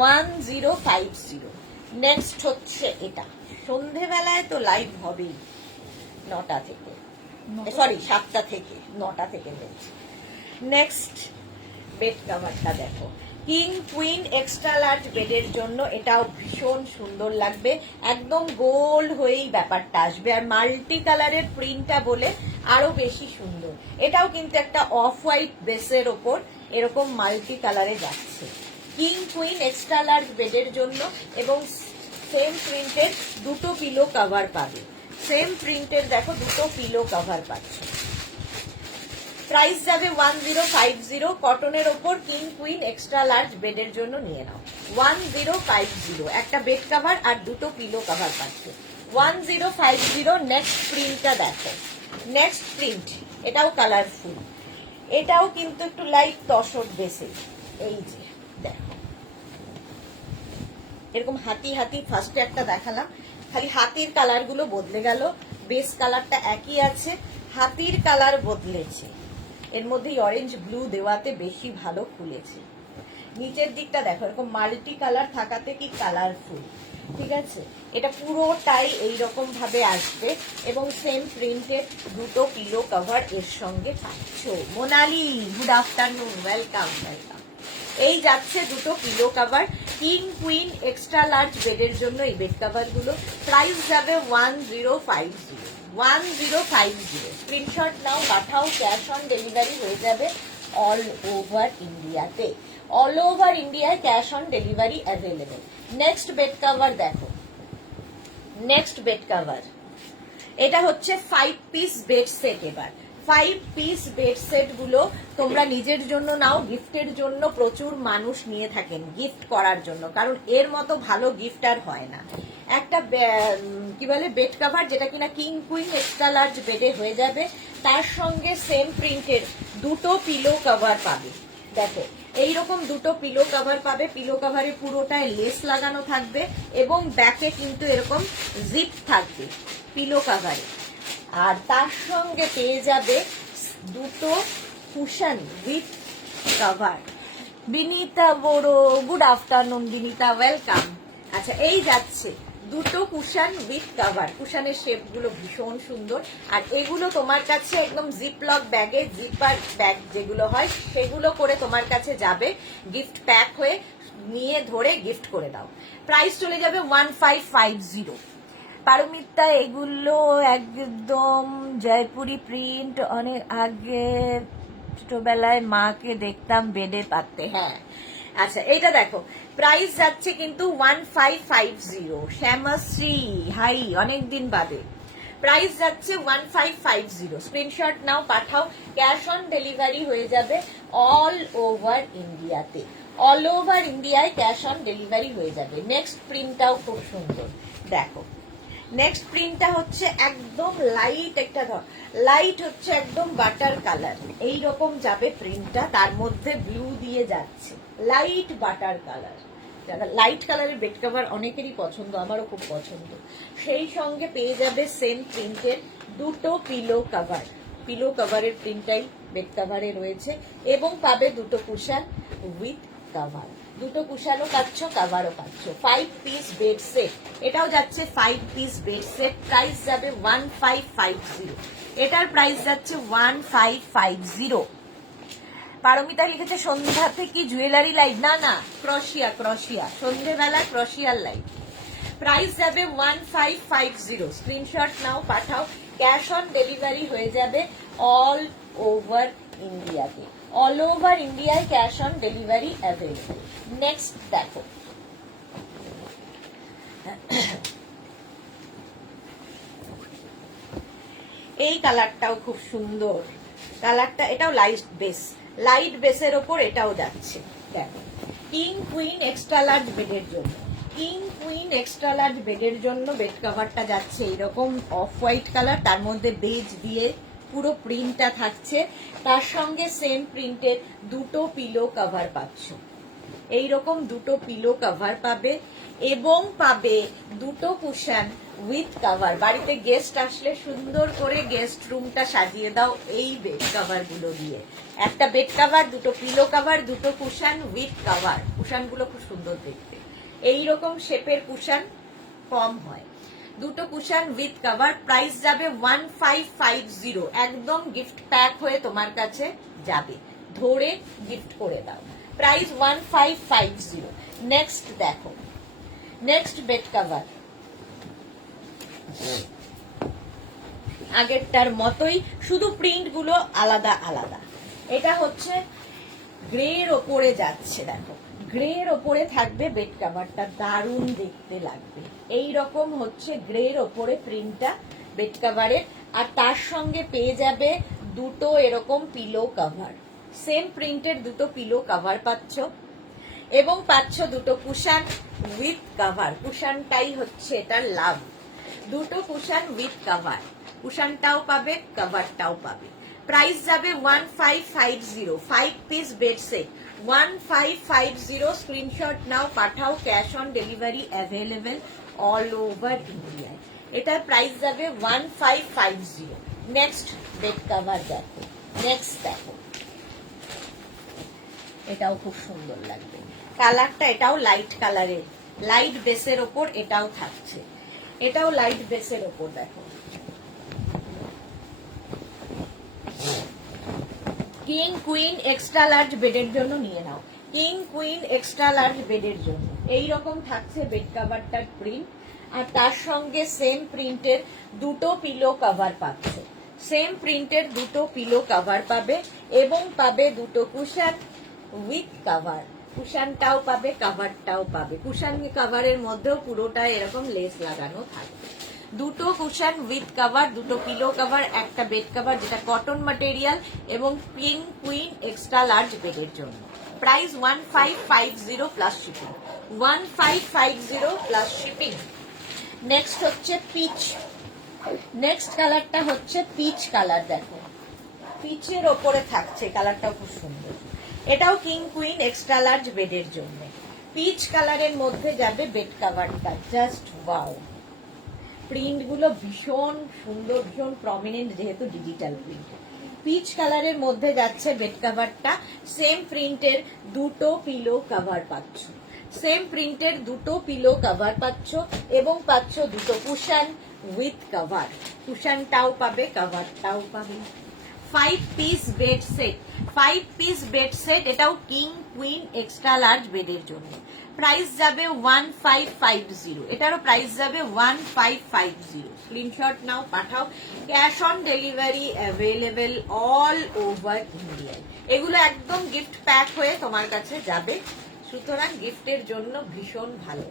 1050। নেক্সট হচ্ছে এটা, সন্ধেবেলায় তো লাইভ হবেই 9টা থেকে, সরি 7টা থেকে 9টা থেকে বলছি। নেক্সট বেড কভারটা দেখো, কিং কুইন এক্সট্রা লার্জ বেডের জন্য এটাও ভীষণ সুন্দর লাগবে, একদম গোল হয়েই ব্যাপারটা আসবে, আর মাল্টি কালারের প্রিন্টটা বলে আরো বেশি সুন্দর। এটাও কিন্তু একটা অফ হোয়াইট বেসের ওপর এরকম মাল্টি কালারে যাচ্ছে। কিং কুইন এক্সট্রা লার্জ বেডের জন্য, এবং সেম প্রিন্টের দুটো পিলো কভার পাবে। সেম প্রিন্টের দেখো দুটো পিলো কভার পাচ্ছ। প্রাইস যাবে 1050, কটনের ওপর কিং কুইন এক্সট্রা লার্জ বেডের জন্য নিয়ে নাও 1050, একটা বেড কভার আর দুটো পিলো কভার পাচ্ছ 1050। নেক্সট প্রিন্টটা দেখো, নেক্সট প্রিন্ট এটাও কালারফুল, এটাও কিন্তু একটু লাইট তসর বেসে। এই যে দেখো এরকম হাতি হাতি, ফার্স্টে একটা দেখালাম, খালি হাতির কালার গুলো বদলে গেল, বেস কালারটা একই আছে, হাতির কালার বদলেছে, এর মধ্যে অরেঞ্জ ব্লু দেওয়াতে বেশি ভালো খুলেছে। নিচের দিকটা দেখো এরকম মাল্টি কালার থাকাতে কি কালারফুল, ঠিক আছে। এটা পুরোটাই এইরকম ভাবে আসবে, এবং সেম প্রিন্টের দুটো পিলো কভার এর সঙ্গে পাচ্ছ। Monali good afternoon, welcome welcome. এই যাচ্ছে দুটো pillow cover king queen extra large বেডের জন্য। এই বেড কভার গুলো প্রাইস যাবে 1050, 1050। স্ক্রিনশট নাও, পাঠাও, ক্যাশ অন ডেলিভারি হয়ে যাবে অল ওভার ইন্ডিয়াতে, অল ওভার ইন্ডিয়ায় cash on delivery available. Next bed cover দেখো, নেক্সট বেড কভার এটা হচ্ছে 5 পিস বেড সেট। এবার 5 পিস বেড সেট গুলো তোমরা নিজের জন্য নাও, গিফটের জন্য প্রচুর মানুষ নিয়ে থাকেন গিফট করার জন্য, কারণ এর মতো ভালো গিফট আর হয় না। একটা কি বলে বেড কভার যেটা কিনা কিং কুইন এক্সট্রা লার্জ বেডে হয়ে যাবে, তার সঙ্গে সেম প্রিন্টের দুটো পিলো কভার পাবে। দেখো এইরকম দুটো পিলো কভার পাবে, পিলো কভারে পুরোটায় লেস লাগানো থাকবে, এবং ব্যাকে কিন্তু এরকম জিপ থাকবে পিলো কভারে। আর তার সঙ্গে পেয়ে যাবে দুটো কুশন উইথ কভার। বিনীতা বড়ো গুড আফটারনুন, বিনীতা ওয়েলকাম। আচ্ছা এই যাচ্ছে দুটো কুশন উইথ কভার, কুশনের শেপ গুলো ভীষণ সুন্দর, আর এগুলো তোমার কাছে একদম জিপলক ব্যাগে, জিপার ব্যাগ যেগুলো হয় সেগুলো করে তোমার কাছে যাবে, গিফট প্যাক হয়ে নিয়ে ধরে গিফট করে দাও। প্রাইস চলে যাবে 1550। পারমিতা এগুলো একদম জয়পুরি প্রিন্ট, অনেক আগে ছোটবেলায় মাকে দেখতাম বেডে পাততে। হ্যাঁ আচ্ছা এইটা দেখো প্রাইস যাচ্ছে কিন্তু 1550। শ্যামাশ্রী হাই, অনেকদিন বাদে। প্রাইস যাচ্ছে 1550, স্ক্রিনশট নাও, পাঠাও, ক্যাশ অন ডেলিভারি হয়ে যাবে অল ওভার ইন্ডিয়াতে, অল ওভার ইন্ডিয়ায় ক্যাশ অন ডেলিভারি হয়ে যাবে। নেক্সট প্রিন্টটাও খুব সুন্দর দেখো, নেক্সট প্রিন্টটা হচ্ছে একদম লাইট, একটা লাইট হচ্ছে একদম বাটার কালার, এই রকম যাবে প্রিন্টটা, তার মধ্যে ব্লু দিয়ে যাচ্ছে, লাইট বাটার কালার। যারা লাইট কালারের বেড কভার অনেকেরই পছন্দ, আমারও খুব পছন্দ। সেই সঙ্গে পেয়ে যাবে সেম প্রিন্টের দুটো পিলো কভার, পিলো কভারের প্রিন্টটাই বেড কভারে রয়েছে, এবং পাবে দুটো কুশন উইথ কভার, দুটো কুশানও পাচ্ছ, কভারও পাচ্ছ। 5 পিস বেড সেট, এটাও যাচ্ছে 5 পিস বেড সেট। প্রাইস যাবে 1550, এটার প্রাইস যাচ্ছে 1550। পারমিতা লিখেছে সন্ধ্যাতে কি জুয়েলারি লাইভ? না না, ক্রশিয়া, ক্রশিয়া, সন্ধ্যেবেলা ক্রশিয়ার লাইভ। প্রাইস যাবে 1550, স্ক্রিনশট নাও, পাঠাও, ক্যাশ অন ডেলিভারি হয়ে যাবে অল ওভার ইন্ডিয়াতে, অল ওভার ইন্ডিয়ায় cash on delivery available. Next দেখো এই কালারটাও খুব সুন্দর, কালারটা এটাও লাইট বেস, লাইট বেসের ওপর এটাও যাচ্ছে। দেখো কিং কুইন এক্সট্রা লার্জ বেডের জন্য, কিং কুইন এক্সট্রা লার্জ বেডের জন্য বেড কভারটা যাচ্ছে এইরকম অফ হোয়াইট কালার, তার মধ্যে বেজ দিয়ে পুরো প্রিন্টটা থাকছে, তার সঙ্গে সেম প্রিন্টের দুটো পিলো কভার পাচ্ছ, এইরকম দুটো পিলো কভার পাবে, এবং পাবে দুটো কুশন উইথ কভার। বাড়িতে গেস্ট আসলে সুন্দর করে গেস্ট রুমটা সাজিয়ে দাও এই বেড কভার গুলো দিয়ে। একটা বেড কভার, দুটো পিলো কভার, দুটো কুশন উইথ কভার, কুশন গুলো খুব সুন্দর দেখতে, এইরকম শেপের কুশন কম হয়, দুটো কুশন উইথ কভার। প্রাইস যাবে 1550, একদম গিফট প্যাক হয়ে তোমার কাছে যাবে, ধরে গিফট করে দাও। প্রাইস 1550। নেক্সট দেখো, নেক্সট বেড কভার আগেরটার মতোই, শুধু প্রিন্ট গুলো আলাদা আলাদা। এটা হচ্ছে গ্রের ওপরে যাচ্ছে, দেখো গ্রের ওপরে থাকবে বেড কভারটা, দারুণ দেখতে লাগবে। এই রকম হচ্ছে গ্রের ওপরে প্রিন্টটা বেড কভারের, আর তার সঙ্গে পেয়ে যাবে দুটো এরকম পিলো কভার, সেম প্রিন্টের দুটো পিলো কভার পাচ্ছ, এবং পাচ্ছ দুটো কুশান উইথ কভার। কুশানটাই হচ্ছে এটার লাভ, দুটো কুশান উইথ কভার, কুশানটাও পাবে কভারটাও পাবে। প্রাইস যাবে 1550, 5 পিস বেড সেট 1550। স্ক্রিনশট নাও, পাঠাও, cash on delivery available all over ইন্ডিয়ায়। এটার প্রাইস যাবে 1550। নেক্সট বেড কভার দেখো, নেক্সট দেখো, এটাও খুব সুন্দর লাগবে কালারটা, এটাও লাইট কালারের, লাইট বেসের ওপর এটাও থাকছে, এটাও লাইট বেসের ওপর। দেখো কিং কুইন এক্সট্রা লার্জ বেডের জন্য নিয়ে নাও, কিং কুইন এক্সট্রা লার্জ বেডের জন্য এইরকম থাকছে বেড কভারটার প্রিন্ট, আর তার সঙ্গে সেম প্রিন্টের দুটো পিলো কভার পাচ্ছ, সেম প্রিন্টের দুটো পিলো কভার পাবে, এবং পাবে দুটো কুশন উইথ কভার, কুশনটাও পাবে কভারটাও পাবে। কুশন কভারের মধ্যেও পুরোটাই এরকম লেস লাগানো থাকবে। দুটো কুশন উইথ কভার, দুটো পিলো কভার, একটা বেড কভার যেটা কটন ম্যাটেরিয়াল, এবং কিং কুইন এক্সট্রা লার্জ বেডের জন্য। Price 1550 plus shipping, 1550 plus shipping. Next হচ্ছে পিচ, নেক্সট কালারটা হচ্ছে পিচ কালার। দেখো পিচের ওপরে থাকছে, কালারটাও খুব সুন্দর, এটাও কিং কুইন এক্সট্রা লার্জ বেডের জন্য। পিচ কালারের মধ্যে যাবে বেড কভারটা, জাস্ট ওয়াও, প্রিন্ট গুলো ভীষণ সুন্দর, ভীষণ প্রমিনেন্ট, যেহেতু ডিজিটাল প্রিন্ট। পিচ কালারের মধ্যে যাচ্ছে বেড কভারটা, সেম প্রিন্টের দুটো পিলো কভার পাচ্ছ, সেম প্রিন্টের দুটো পিলো কভার পাচ্ছ, এবং পাচ্ছ দুটো কুশন উইথ কভার, কুশনটাও পাবে কভারটাও পাবে। 5 piece bed set, 5 piece bed set, এটাও কিং কুইন এক্সট্রা লার্জ বেডের জন্য। প্রাইস যাবে 1550, এটারও প্রাইস যাবে 1550। স্ক্রিনশট নাও, পাঠাও, cash on delivery available all over ইন্ডিয়ায়। এগুলো একদম গিফট প্যাক হয়ে তোমার কাছে যাবে, সুতরাং গিফটের জন্য ভীষণ ভালো।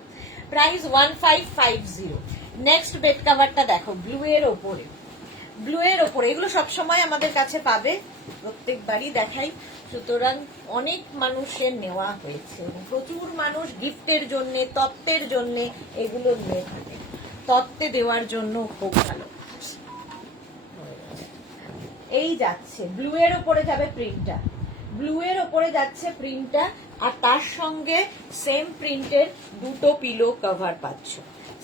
প্রাইস 1550। নেক্সট বেড কভারটা দেখো, ব্লু এর ওপরে, ব্লু এর ওপরে, এগুলো সবসময় আমাদের কাছে পাবে, প্রত্যেকবারই দেখাই, সুতরাং অনেক মানুষের নেওয়া হয়েছে, প্রচুর মানুষ গিফটের জন্য, তত্ত্বের জন্য এগুলো নিয়ে থাকে, তত্ত্বে দেওয়ার জন্য খুব ভালো। এই যাচ্ছে ব্লু এর ওপরে যাবে প্রিন্টটা, ব্লু এর ওপরে যাচ্ছে প্রিন্টটা, আর তার সঙ্গে সেম প্রিন্টের দুটো পিলো কভার পাচ্ছ,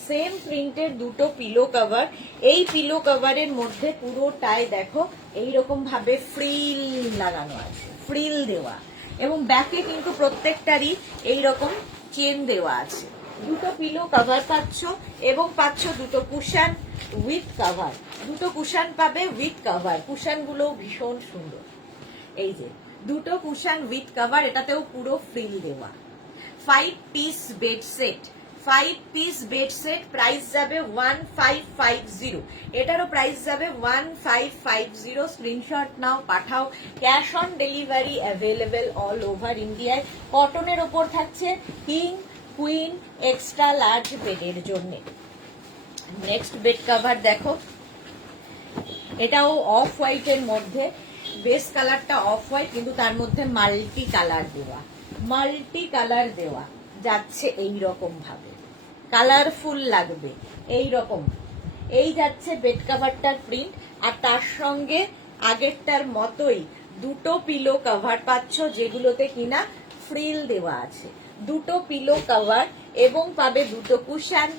সেম প্রিন্টের দুটো পিলো কভার। এই পিলো কভারের মধ্যে পুরোটাই দেখো এইরকম ভাবে ফ্রিল লাগানো আছে, ফ্রিল দেওয়া, এবং ব্যাকে কিন্তু প্রত্যেকটারই এইরকম চেন দেওয়া আছে। দুটো পিলো কভার পাচ্ছ, এবং পাচ্ছ দুটো কুশন উইথ কভার, দুটো কুশন পাবে উইথ কভার, কুশন গুলো ভীষণ সুন্দর। এই যে দুটো কুশন উইথ কভার, এটাতেও পুরো ফ্রিল দেওয়া। 5 piece bed set, 5 piece bed set, price যাবে 1550, এটারও প্রাইস যাবে 1550। স্ক্রিনশট নাও, পাঠাও, cash on delivery available all over ইন্ডিয়ায়। কটনের ওপর থাকছে কিং কুইন এক্সট্রা লার্জ বেডের জন্য। নেক্সট বেড কভার দেখো, এটাও অফ হোয়াইটের মধ্যে, বেস কালারটা অফ হোয়াইট, কিন্তু তার মধ্যে মাল্টি কালার দেওয়া, মাল্টি কালার দেওয়া যাচ্ছে এইরকম ভাবে, কালারফুল লাগবে এইরকম। এই যাচ্ছে বেড কভারটার প্রিন্ট, আর তার সঙ্গে আগেরটার মতোই দুটো পিলো কভার পাচ্ছ, যেগুলোতে কিনা ফ্রিল দেওয়া আছে, দুটো পিলো কভার, এবং পাবে দুটো কুশন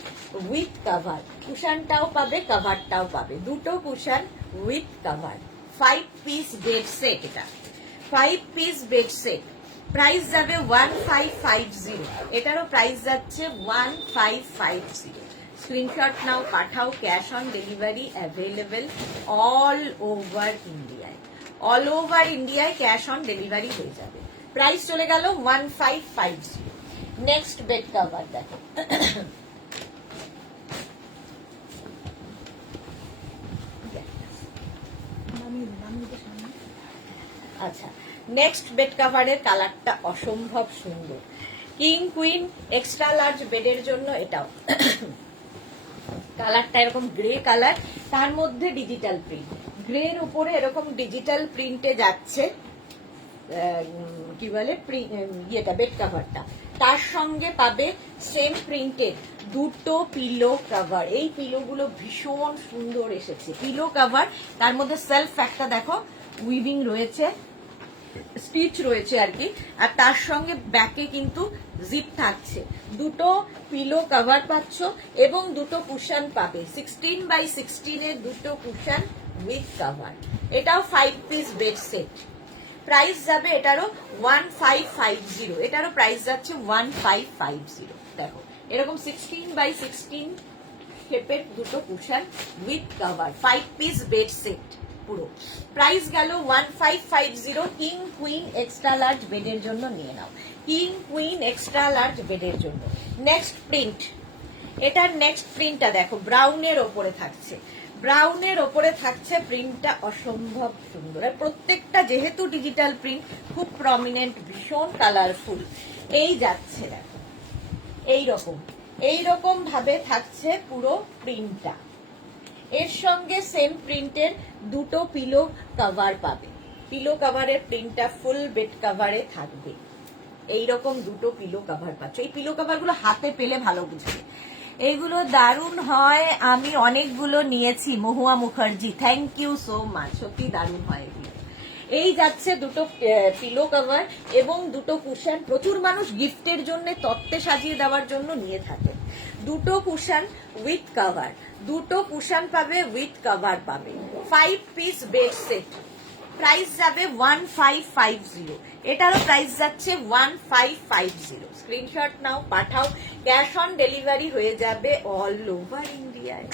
উইথ কভার, কুশনটাও পাবে কভারটাও পাবে, দুটো cushion with cover. 5 piece bed set, এটা 5 পিস বেড সেট, প্রাইস যাবে 1550, এটারও প্রাইস যাচ্ছে 1550। স্ক্রিনশট নাও, পাঠাও, cash on delivery available all over ইন্ডিয়ায়, অল ওভার ইন্ডিয়ায় ক্যাশ অন ডেলিভারি হয়ে যাবে। প্রাইস চলে গেল 1550। নেক্সট বেড কভার দেখো, আচ্ছা নেক্সট বেড কাভারের কালারটা অসম্ভব সুন্দর, কিং কুইন এক্সট্রা লার্জ বেডের জন্য এটাও কালারটা এরকম গ্রে কালার, তার মধ্যে ডিজিটাল প্রিন্ট, গ্রের উপরে এরকম ডিজিটাল প্রিন্টে যাচ্ছে কি বলে ইয়েটা বেড কাভারটা, তার সঙ্গে পাবে সেম প্রিন্টের দুটো পিলো কভার। এই পিলোগুলো ভীষণ সুন্দর এসেছে, পিলো কভার তার মধ্যে সেলফ একটা দেখো উইভিং রয়েছে, স্টিচ রয়েছে আর কি, আর তার সঙ্গে ব্যাকে কিন্তু জিপ থাকছে, দুটো পিলো কভার পাচ্ছ এবং দুটো কুশন পাবে, 16x16 এর দুটো কুশন উইথ কভার। এটাও 5 পিস বেড সেট, প্রাইস যাবে এটারও 1550, এটারও প্রাইস যাচ্ছে 1550। দেখো এরকম 16x16 শেপের দুটো cushion with cover, 5 piece bed set পুরো, প্রাইস গেল 1550। কিং কুইন এক্সট্রা লার্জ বেডের জন্য নিয়ে নাও, কিং কুইন এক্সট্রা লার্জ বেডের জন্য। নেক্সট প্রিন্ট, এটার নেক্সট প্রিন্টটা দেখো ব্রাউনের ওপরে থাকছে, ব্রাউনের ওপরে থাকছে প্রিন্টটা অসম্ভব সুন্দর, আর প্রত্যেকটা যেহেতু ডিজিটাল প্রিন্ট খুব প্রমিনেন্ট, ভীষণ কালারফুল। এই যাচ্ছে দেখো এইরকম ভাবে থাকছে পুরো প্রিন্টটা, এর সঙ্গে সেম প্রিন্টের দুটো পিলো কভার পাবে, পিলো কভারের প্রিন্টটা ফুল বেড কভারে থাকবে, এইরকম দুটো পিলো কভার পাচ্ছ। এই পিলো কভার গুলো হাতে পেলে ভালো বুঝবে, এইগুলো দারুণ হয়, আমি অনেকগুলো নিয়েছি, Mahua Mukherjee, thank you so much, সত্যি দারুণ হয় এগুলো। এই যাচ্ছে দুটো পিলো কভার এবং দুটো কুশন, প্রচুর মানুষ গিফটের জন্য তত্ত্বে সাজিয়ে দেওয়ার জন্য নিয়ে থাকে, দুটো কুশন উইথ কভার, দুটো কুশন পাবে উইথ কভার পাবে, 5 পিস বেড সেট, প্রাইস যাবে 1550, এটারও প্রাইস যাচ্ছে 1550। স্ক্রিনশট নাও, পাঠাও, ক্যাশ অন ডেলিভারি হয়ে যাবে অল ওভার ইন্ডিয়ায়।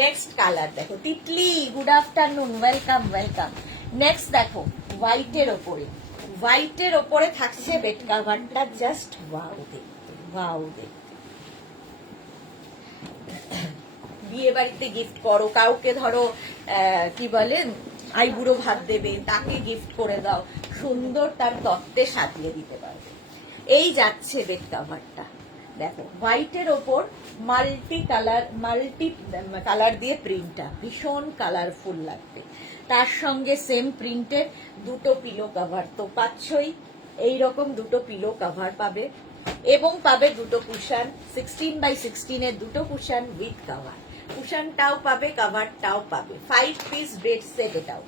নেক্সট কালার দেখো Titli, good afternoon, welcome welcome. Next দেখো হোয়াইটের ওপরে থাকছে বেড কাভারটা, জাস্ট ওয়াও দেখতে, ওয়াও দেখতে, বিয়ে বাড়িতে গিফট করো, কাউকে ধরো কি বলে আইবুড়ো ভাত দেবে, তাকে গিফট করে দাও, সুন্দর তার তত্ত্বে সাজিয়ে দিতে পারবে। এই যাচ্ছে বেড কাভারটা দেখো, হোয়াইটের ওপর মাল্টি কালার দিয়ে প্রিন্টটা ভীষণ কালারফুল লাগবে, তার সঙ্গে সেম প্রিন্টের দুটো পিলো কভার তো পাচ্ছই, এইরকম দুটো পিলো কভার পাবে এবং পাবে দুটো কুশন, 16x16 এর দুটো কুশন উইথ কভার, কুশনটাও পাবে কভারটাও পাবে, 5 পিস বেড সেট, এটাও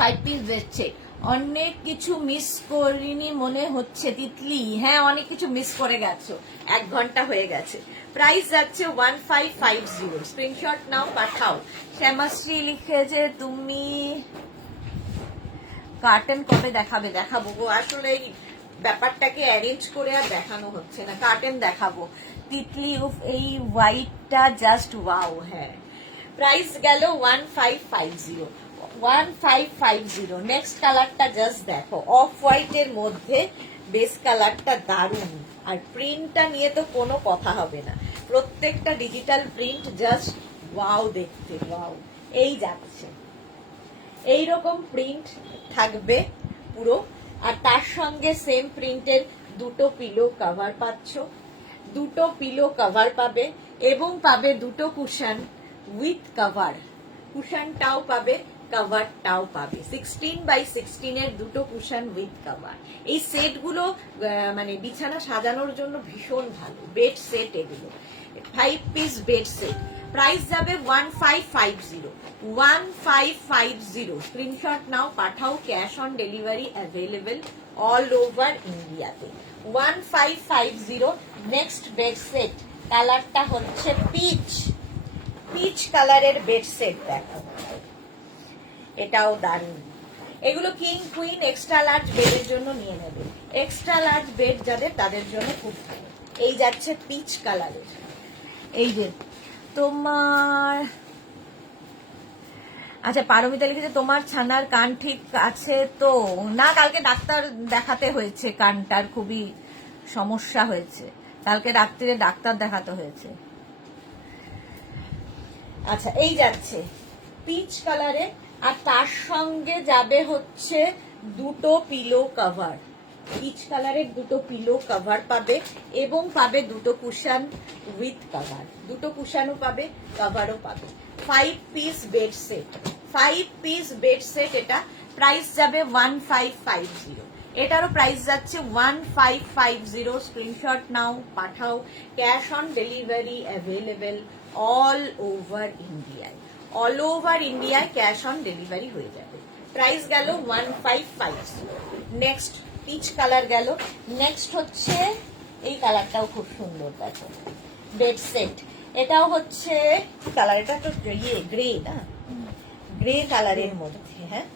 5 পিস বেড সেট। অনেক কিছু মিস করিনি মনে হচ্ছে তিতলি, হ্যাঁ অনেক কিছু মিস করে গেছো, 1 ঘন্টা হয়ে গেছে। প্রাইস যাচ্ছে 1550, স্ক্রিনশট নাও, পাঠাও। শ্যামাশ্রী লিখেছে তুমি কার্টেন কবে দেখাবে? দেখাবো গো, আসলে এই ব্যাপারটাকে অ্যারেঞ্জ করে আর দেখানো হচ্ছে না, কার্টেন দেখাবো। তিতলি এই হোয়াইটটা জাস্ট ওয়াও, হ্যাঁ প্রাইস গেল 1550। নেক্সট কালারটা জাস্ট দেখো, অফ হোয়াইটের মধ্যে বেস কালারটা দারুণ, আর প্রিন্টটা নিয়ে তো কোনো কথা হবে না, প্রত্যেকটা ডিজিটাল প্রিন্ট জাস্ট ওয়াও দেখতে, ওয়াও। এই যাচ্ছে এইরকম প্রিন্ট থাকবে পুরো, আর তার সঙ্গে সেম প্রিন্টের দুটো পিলো কভার পাচ্ছ, দুটো পিলো কভার পাবে এবং পাবে দুটো কুশন উইথ কভার, কুশনটাও পাবে কভারটাও পাবে, 16x16 এর দুটো কুশন উইথ কভার। এই সেটগুলো মানে বিছানা সাজানোর জন্য ভীষণ ভালো বেড সেট, এগুলো 5 পিস বেড সেট, প্রাইস যাবে 1550। স্ক্রিনশট নাও, পাঠাও, cash on delivery available all over ইন্ডিয়াতে, 1550। নেক্সট বেড সেট কালারটা হচ্ছে পিচ কালারের বেড সেট দেখো, এটাও দারুণ, এগুলো কিং কুইন এক্সট্রা লার্জ বেডের জন্য নিয়ে নেবে, এক্সট্রা লার্জ বেড যাদের তাদের জন্য খুব ভালো। এই যাচ্ছে পিচ কালারের, এই যে তোমার আচ্ছা, পারমিতা লিখেছে তোমার ছানার কান ঠিক আছে তো? না, কালকে ডাক্তার দেখাতে হয়েছে, কানটার খুবই সমস্যা হয়েছে, কালকে রাত্রিরে ডাক্তার দেখাতে হয়েছে। আচ্ছা, এই যাচ্ছে পিচ কালারে, আর তার সঙ্গে যাবে হচ্ছে দুটো পিলো কভার। পিচ কালারের দুটো পিলো কভার পাবে এবং পাবে দুটো কুশন উইথ কভার, দুটো কুশনও পাবে, কভারও পাবে। 5 piece bed set, 5 piece bed set. এটা প্রাইস যাবে 1550। এটারও প্রাইস যাচ্ছে 1550। স্ক্রিনশট নাও, পাঠাও। Cash on delivery available all over ইন্ডিয়ায়, অল ওভার ইন্ডিয়ায় ক্যাশ অন ডেলিভারি হয়ে যাবে। প্রাইস গেল 1550। নেক্সট পিচ কালার গেল। নেক্সট হচ্ছে এই কালারটাও খুব সুন্দর, দেখো বেড সেট। এটাও হচ্ছে কালার, এটা তো ইয়ে গ্রে না, গ্রে কালারের মধ্যে, হ্যাঁ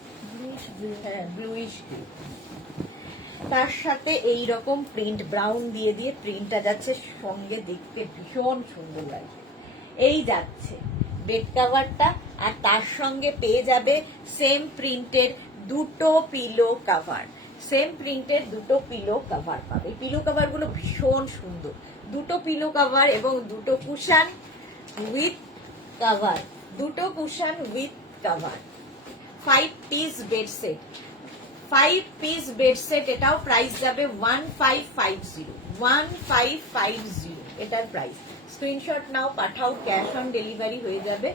ব্লুইশ গ্রে। তার সাথে এই রকম প্রিন্ট ব্রাউন দিয়ে দিয়ে প্রিন্টটা যাচ্ছে সঙ্গে, দেখতে ভীষণ সুন্দর লাগে। এই যাচ্ছে বেড কভারটা, আর তার সঙ্গে পেয়ে যাবে সেম প্রিন্টের দুটো পিলো কভার, সেম প্রিন্টের দুটো পিলো কভার পাবে। পিলো কভার গুলো ভীষণ সুন্দর, দুটো পিলো কভার এবং দুটো কুশন উইথ কভার, দুটো cushion with cover. 5 piece bed set, 5 piece bed set. এটাও প্রাইস যাবে 1550, 1550 এটার প্রাইস। স্ক্রিনশট নাও, পাঠাও। ক্যাশ অন ডেলিভারি হয়ে যাবে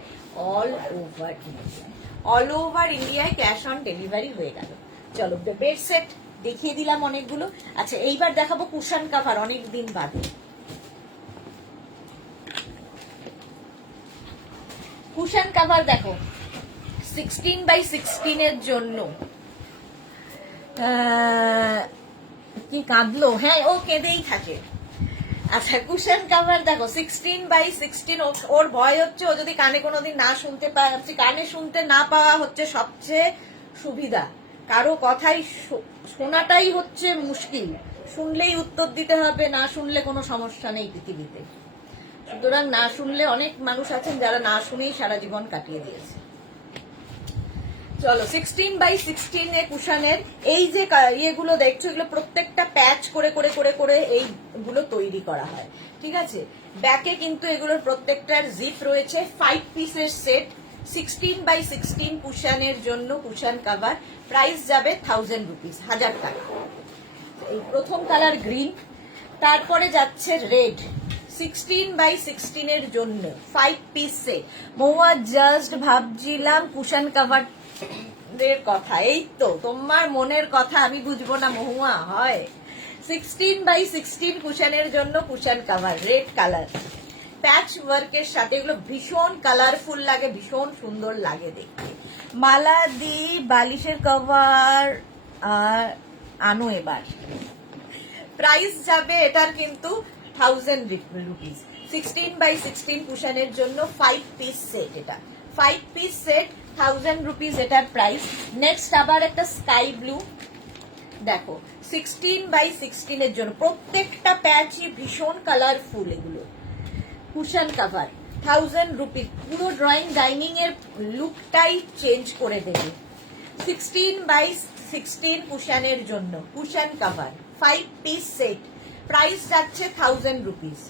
all over India, all over ইন্ডিয়ায় ক্যাশ অন ডেলিভারি হয়ে গেল। চলো, বেড সেট দেখিয়ে দিলাম অনেকগুলো। আচ্ছা, এইবার দেখাবো কুশন কভার, অনেকদিন বাদে। কুশন কভার দেখো 16x16 এর জন্য। কি কাঁদলো? হ্যাঁ, ও কেঁদেই থাকে। আচ্ছা, কুশন কভার দেখো 16x16। ওর ভয় হচ্ছে ও যদি কানে কোনোদিন না শুনতে পায়। কানে শুনতে না পাওয়া হচ্ছে সবচেয়ে সুবিধা, কারো কথাই শোনাটাই হচ্ছে মুশকিল। শুনলেই উত্তর দিতে হবে, না শুনলে কোনো সমস্যা নেই পৃথিবীতে। সুতরাং না শুনলে, অনেক মানুষ আছেন যারা না শুনেই সারা জীবন কাটিয়ে দিয়েছে। চলো, 16x16 এর কুশনের এই যে ইয়েগুলো দেখছো, এগুলো প্রত্যেকটা প্যাচ করে করে করে করে এইগুলো তৈরি করা হয়, ঠিক আছে। ব্যাকে কিন্তু এগুলোর প্রত্যেকটার জিপ রয়েছে। 5 পিসের সেট, 16x16 কুশনের জন্য কুশন কভার। প্রাইস যাবে 1000 রুপিস, 1000 টাকা। এই প্রথম কালার গ্রিন, তারপরে যাচ্ছে রেড। 16x16 এর জন্য 5 পিস সেট। মহুয়া জাস্ট ভাবছিলাম কুশন কভার এর কথা। এই তো তোমার মনের কথা আমি বুঝবো না মহুয়া? হয় 16x16 কুশনের জন্য কুশন কভার, রেড কালার, প্যাচ ওয়ার্কের সাথে। এগুলো ভীষণ কালারফুল লাগে, ভীষণ সুন্দর লাগে দেখতে। মালা দি বালিশের কভার আর আনো এবার। প্রাইস যাবে এটার কিন্তু 1000 রুপিস। 16x16 কুশনের জন্য 5 পিস সেট। এটা 5 পিস সেট, 1000 রুপিস এটার প্রাইস। নেক্সট আবার একটা স্কাই ব্লু দেখো 16x16 এর জন্য। প্রত্যেকটা প্যাচই ভীষণ কালারফুল। এগুলো কুশন কভার 1000 রুপিস, পুরো ড্রয়িং ডাইনিং এর লুকটাই চেঞ্জ করে দেবে। 16x16 কুশনের জন্য cushion cover 5 piece set. Price যাচ্ছে 1000 রুপিস,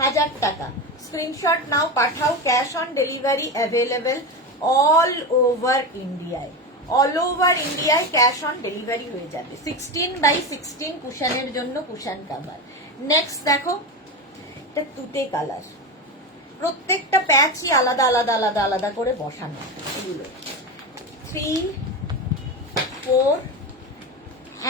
1000 টাকা। স্ক্রিনশট নাও, পাঠাও। Cash on delivery available all over ইন্ডিয়ায়, অল ওভার ইন্ডিয়ায় ক্যাশ অন ডেলিভারি হয়ে যাবে। 16x16 কুশনের জন্য কুশন কভার। নেক্সট দেখো, এটা তুতে কালার, প্রত্যেকটা প্যাচই আলাদা আলাদা আলাদা আলাদা করে বসানো। এগুলো 3, 4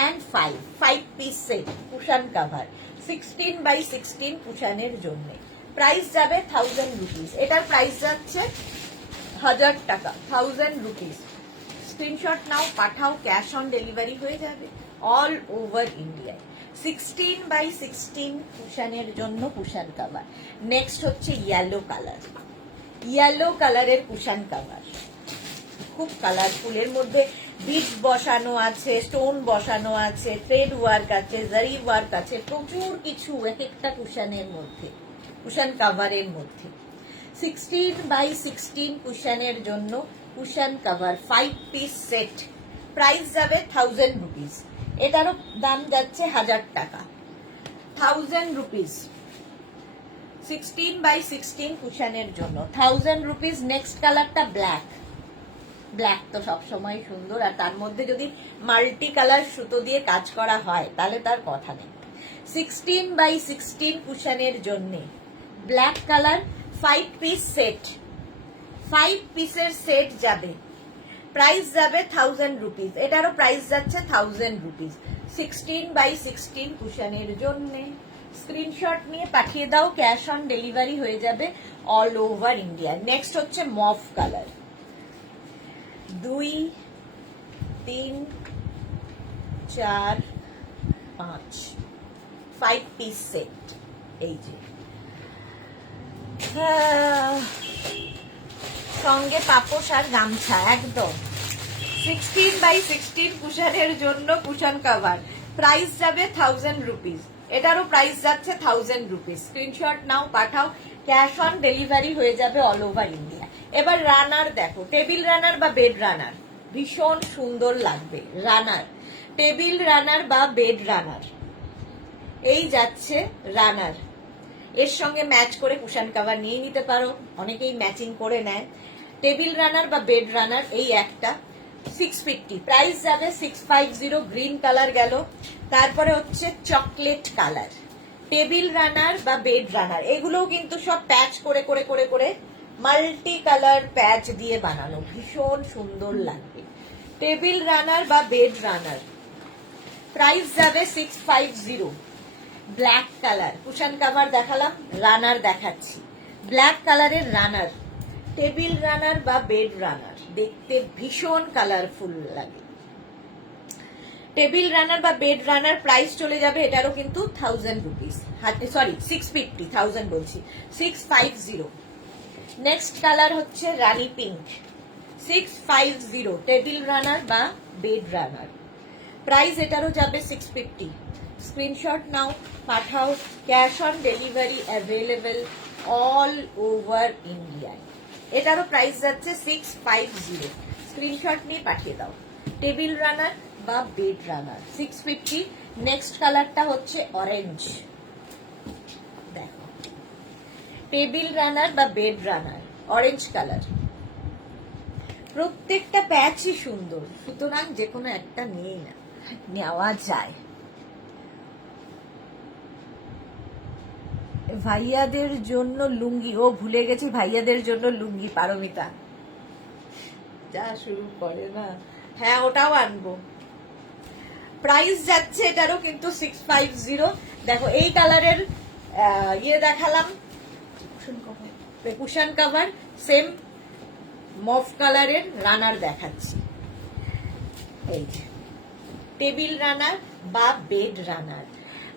and 5 piece set cushion cover 16x16 কুশনের জন্য। প্রাইস যাবে 1000 রুপিস। এটার প্রাইস যাচ্ছে 1000 টাকা, 1000 রুপিস। স্ক্রিনশট নাও, পাঠাও। ক্যাশ অন ডেলিভারি হয়ে যাবে অল ওভার ইন্ডিয়ায়। 16x16 কুশনের জন্য কুশন কভার। নেক্সট হচ্ছে ইয়েলো কালার, ইয়েলো কালারের কুশন কভার, খুব কালারফুল। এর মধ্যে বিটস বসানো আছে, স্টোন বসানো আছে, থ্রেড ওয়ার্ক আছে, জারি ওয়ার্ক আছে, প্রচুর কিছু এক একটা কুশনের মধ্যে, কুশন কভারের মধ্যে। 16x16 কুশনের জন্য cushion cover 5 piece set, price যাবে 1000 রুপিস। এটারও দাম যাচ্ছে 1000 টাকা, 1000 রুপিস। 16x16 কুশনের জন্য 1000 রুপিস। নেক্সট কালারটা ব্ল্যাক, ব্ল্যাক তো সবসময় সুন্দর, আর তার মধ্যে যদি মাল্টি কালার সুতো দিয়ে কাজ করা হয় তাহলে তার কথা নেই। 16x16 কুশনের জন্য ব্ল্যাক কালার 5 পিস সেট, 5 পিসের সেট যাবে, প্রাইস যাবে 1000 রুপিস। এটারও প্রাইস যাচ্ছে 1000 রুপিস। 16x16 কুশনের জন্য স্ক্রিনশট নিয়ে পাঠিয়ে দাও, ক্যাশ অন ডেলিভারি হয়ে যাবে অল ওভার ইন্ডিয়া। নেক্সট হচ্ছে মফ কালার, 2 3 4 5 5 পিস সেট। এই যে সঙ্গে পাপোশ আর গামছা একদম। 16x16 কুশনের জন্য কুশন কভার, প্রাইস যাবে 1000 রুপিস। এটারও প্রাইস যাচ্ছে 1000 রুপিস। স্ক্রিনশট নাও, পাঠাও, ক্যাশ অন ডেলিভারি হয়ে যাবে অল ওভার ইন্ডিয়া। এবার রানার দেখো, টেবিল রানার বা বেড রানার, ভীষণ সুন্দর লাগবে। রানার, টেবিল রানার বা বেড রানার, এই যাচ্ছে রানার। এর সঙ্গে ম্যাচ করে কুশন কভার নিয়ে নিতে পারো, অনেকেই ম্যাচিং করে নেয়। টেবিল রানার বা বেড রানার এই একটা 650, প্রাইস যাবে 650। গ্রিন কালার গেল, তারপরে হচ্ছে চকলেট কালার। টেবিল রানার বা বেড রানার, এগুলোও কিন্তু সব প্যাচ করে করে করে করে মাল্টি কালার প্যাচ দিয়ে বানানো, ভীষণ সুন্দর লাগবে। টেবিল রানার বা বেড রানার, প্রাইস যাবে 650। ব্ল্যাক কালার কুশন কভার দেখালাম, রানার দেখাচ্ছি। ব্ল্যাক কালারের রানার, টেবিল রানার বা বেড রানার, দেখতে ভীষণ কালারফুল লাগে। টেবিল রানার বা বেড রানার প্রাইস চলে যাবে এটারও কিন্তু 1000 রুপিস, সরি 650, 1000 বলছি, 650। নেক্সট কালার হচ্ছে রানী পিঙ্ক, 650। টেবিল রানার বা বেড রানার, প্রাইস এটারও যাবে 650। স্ক্রিনশট নাও, পাঠাও, cash on delivery available all over India. এটারও প্রাইস যাচ্ছে 650। স্ক্রিনশট নিয়ে পাঠিয়ে দাও। টেবিল রানার বা বেড রানার 650। নেক্সট কালারটা হচ্ছে অরেঞ্জ, দেখো, টেবিল রানার বা বেড রানার, অরেঞ্জ কালার। প্রত্যেকটা প্যাচই সুন্দর, সুতরাং যে কোনো একটা নিয়ে নেওয়া যায়। ভাইয়াদের জন্য লুঙ্গি, ও ভুলে গেছি, ভাইয়াদের জন্য লুঙ্গি। পারমিতা যা শুরু করে না, হ্যাঁ ওটাও আনবো। প্রাইস যাচ্ছে এটারও কিন্তু 650। দেখো এই কালারের ইয়ে দেখালাম, কুশন কভার, সেম মফ কালারের রানার দেখাচ্ছি। এই টেবিল রানার বা বেড রানার।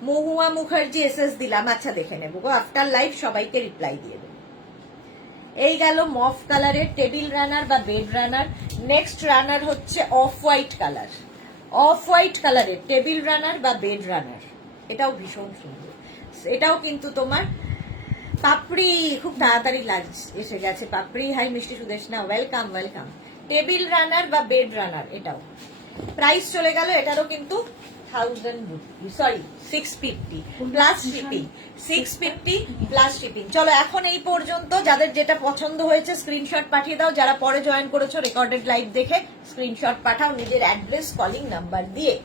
মহুয়া মুখার্জি এসএস দিলাম, আচ্ছা দেখে নেবো গো, আফটার লাইভ সবাইকে রিপ্লাই দিয়ে দেবো। এই গেল মফ কালারের টেবিল রানার বা বেড রানার। নেক্সট রানার হচ্ছে off white colour, off white কালারের টেবিল রানার বা বেড রানার, এটাও ভীষণ সুন্দর। এটাও কিন্তু তোমার পাপড়ি, খুব তাড়াতাড়ি এসে গেছে পাপড়ি। হাই মিষ্টি Sudeshna, welcome welcome. Table runner বা বেড রানার, এটাও প্রাইস চলে গেল এটারও কিন্তু 1000 rupee, sorry 650 plus shipping, 650 plus shipping. চলো এখন এই পর্যন্ত, যাদের যেটা পছন্দ হয়েছে স্ক্রিনশট পাঠিয়ে দাও। যারা পরে জয়েন করেছো রেকর্ডেড লাইভ দেখে স্ক্রিনশট পাঠাও নিজের অ্যাড্রেস কলিং নাম্বার দিয়ে।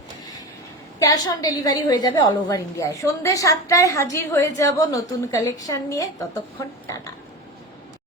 ক্যাশ অন ডেলিভারি হয়ে যাবে অল ওভার ইন্ডিয়ায়। সন্ধ্যে 7টায় হাজির হয়ে যাব নতুন কালেকশন নিয়ে, ততক্ষণ টাটা।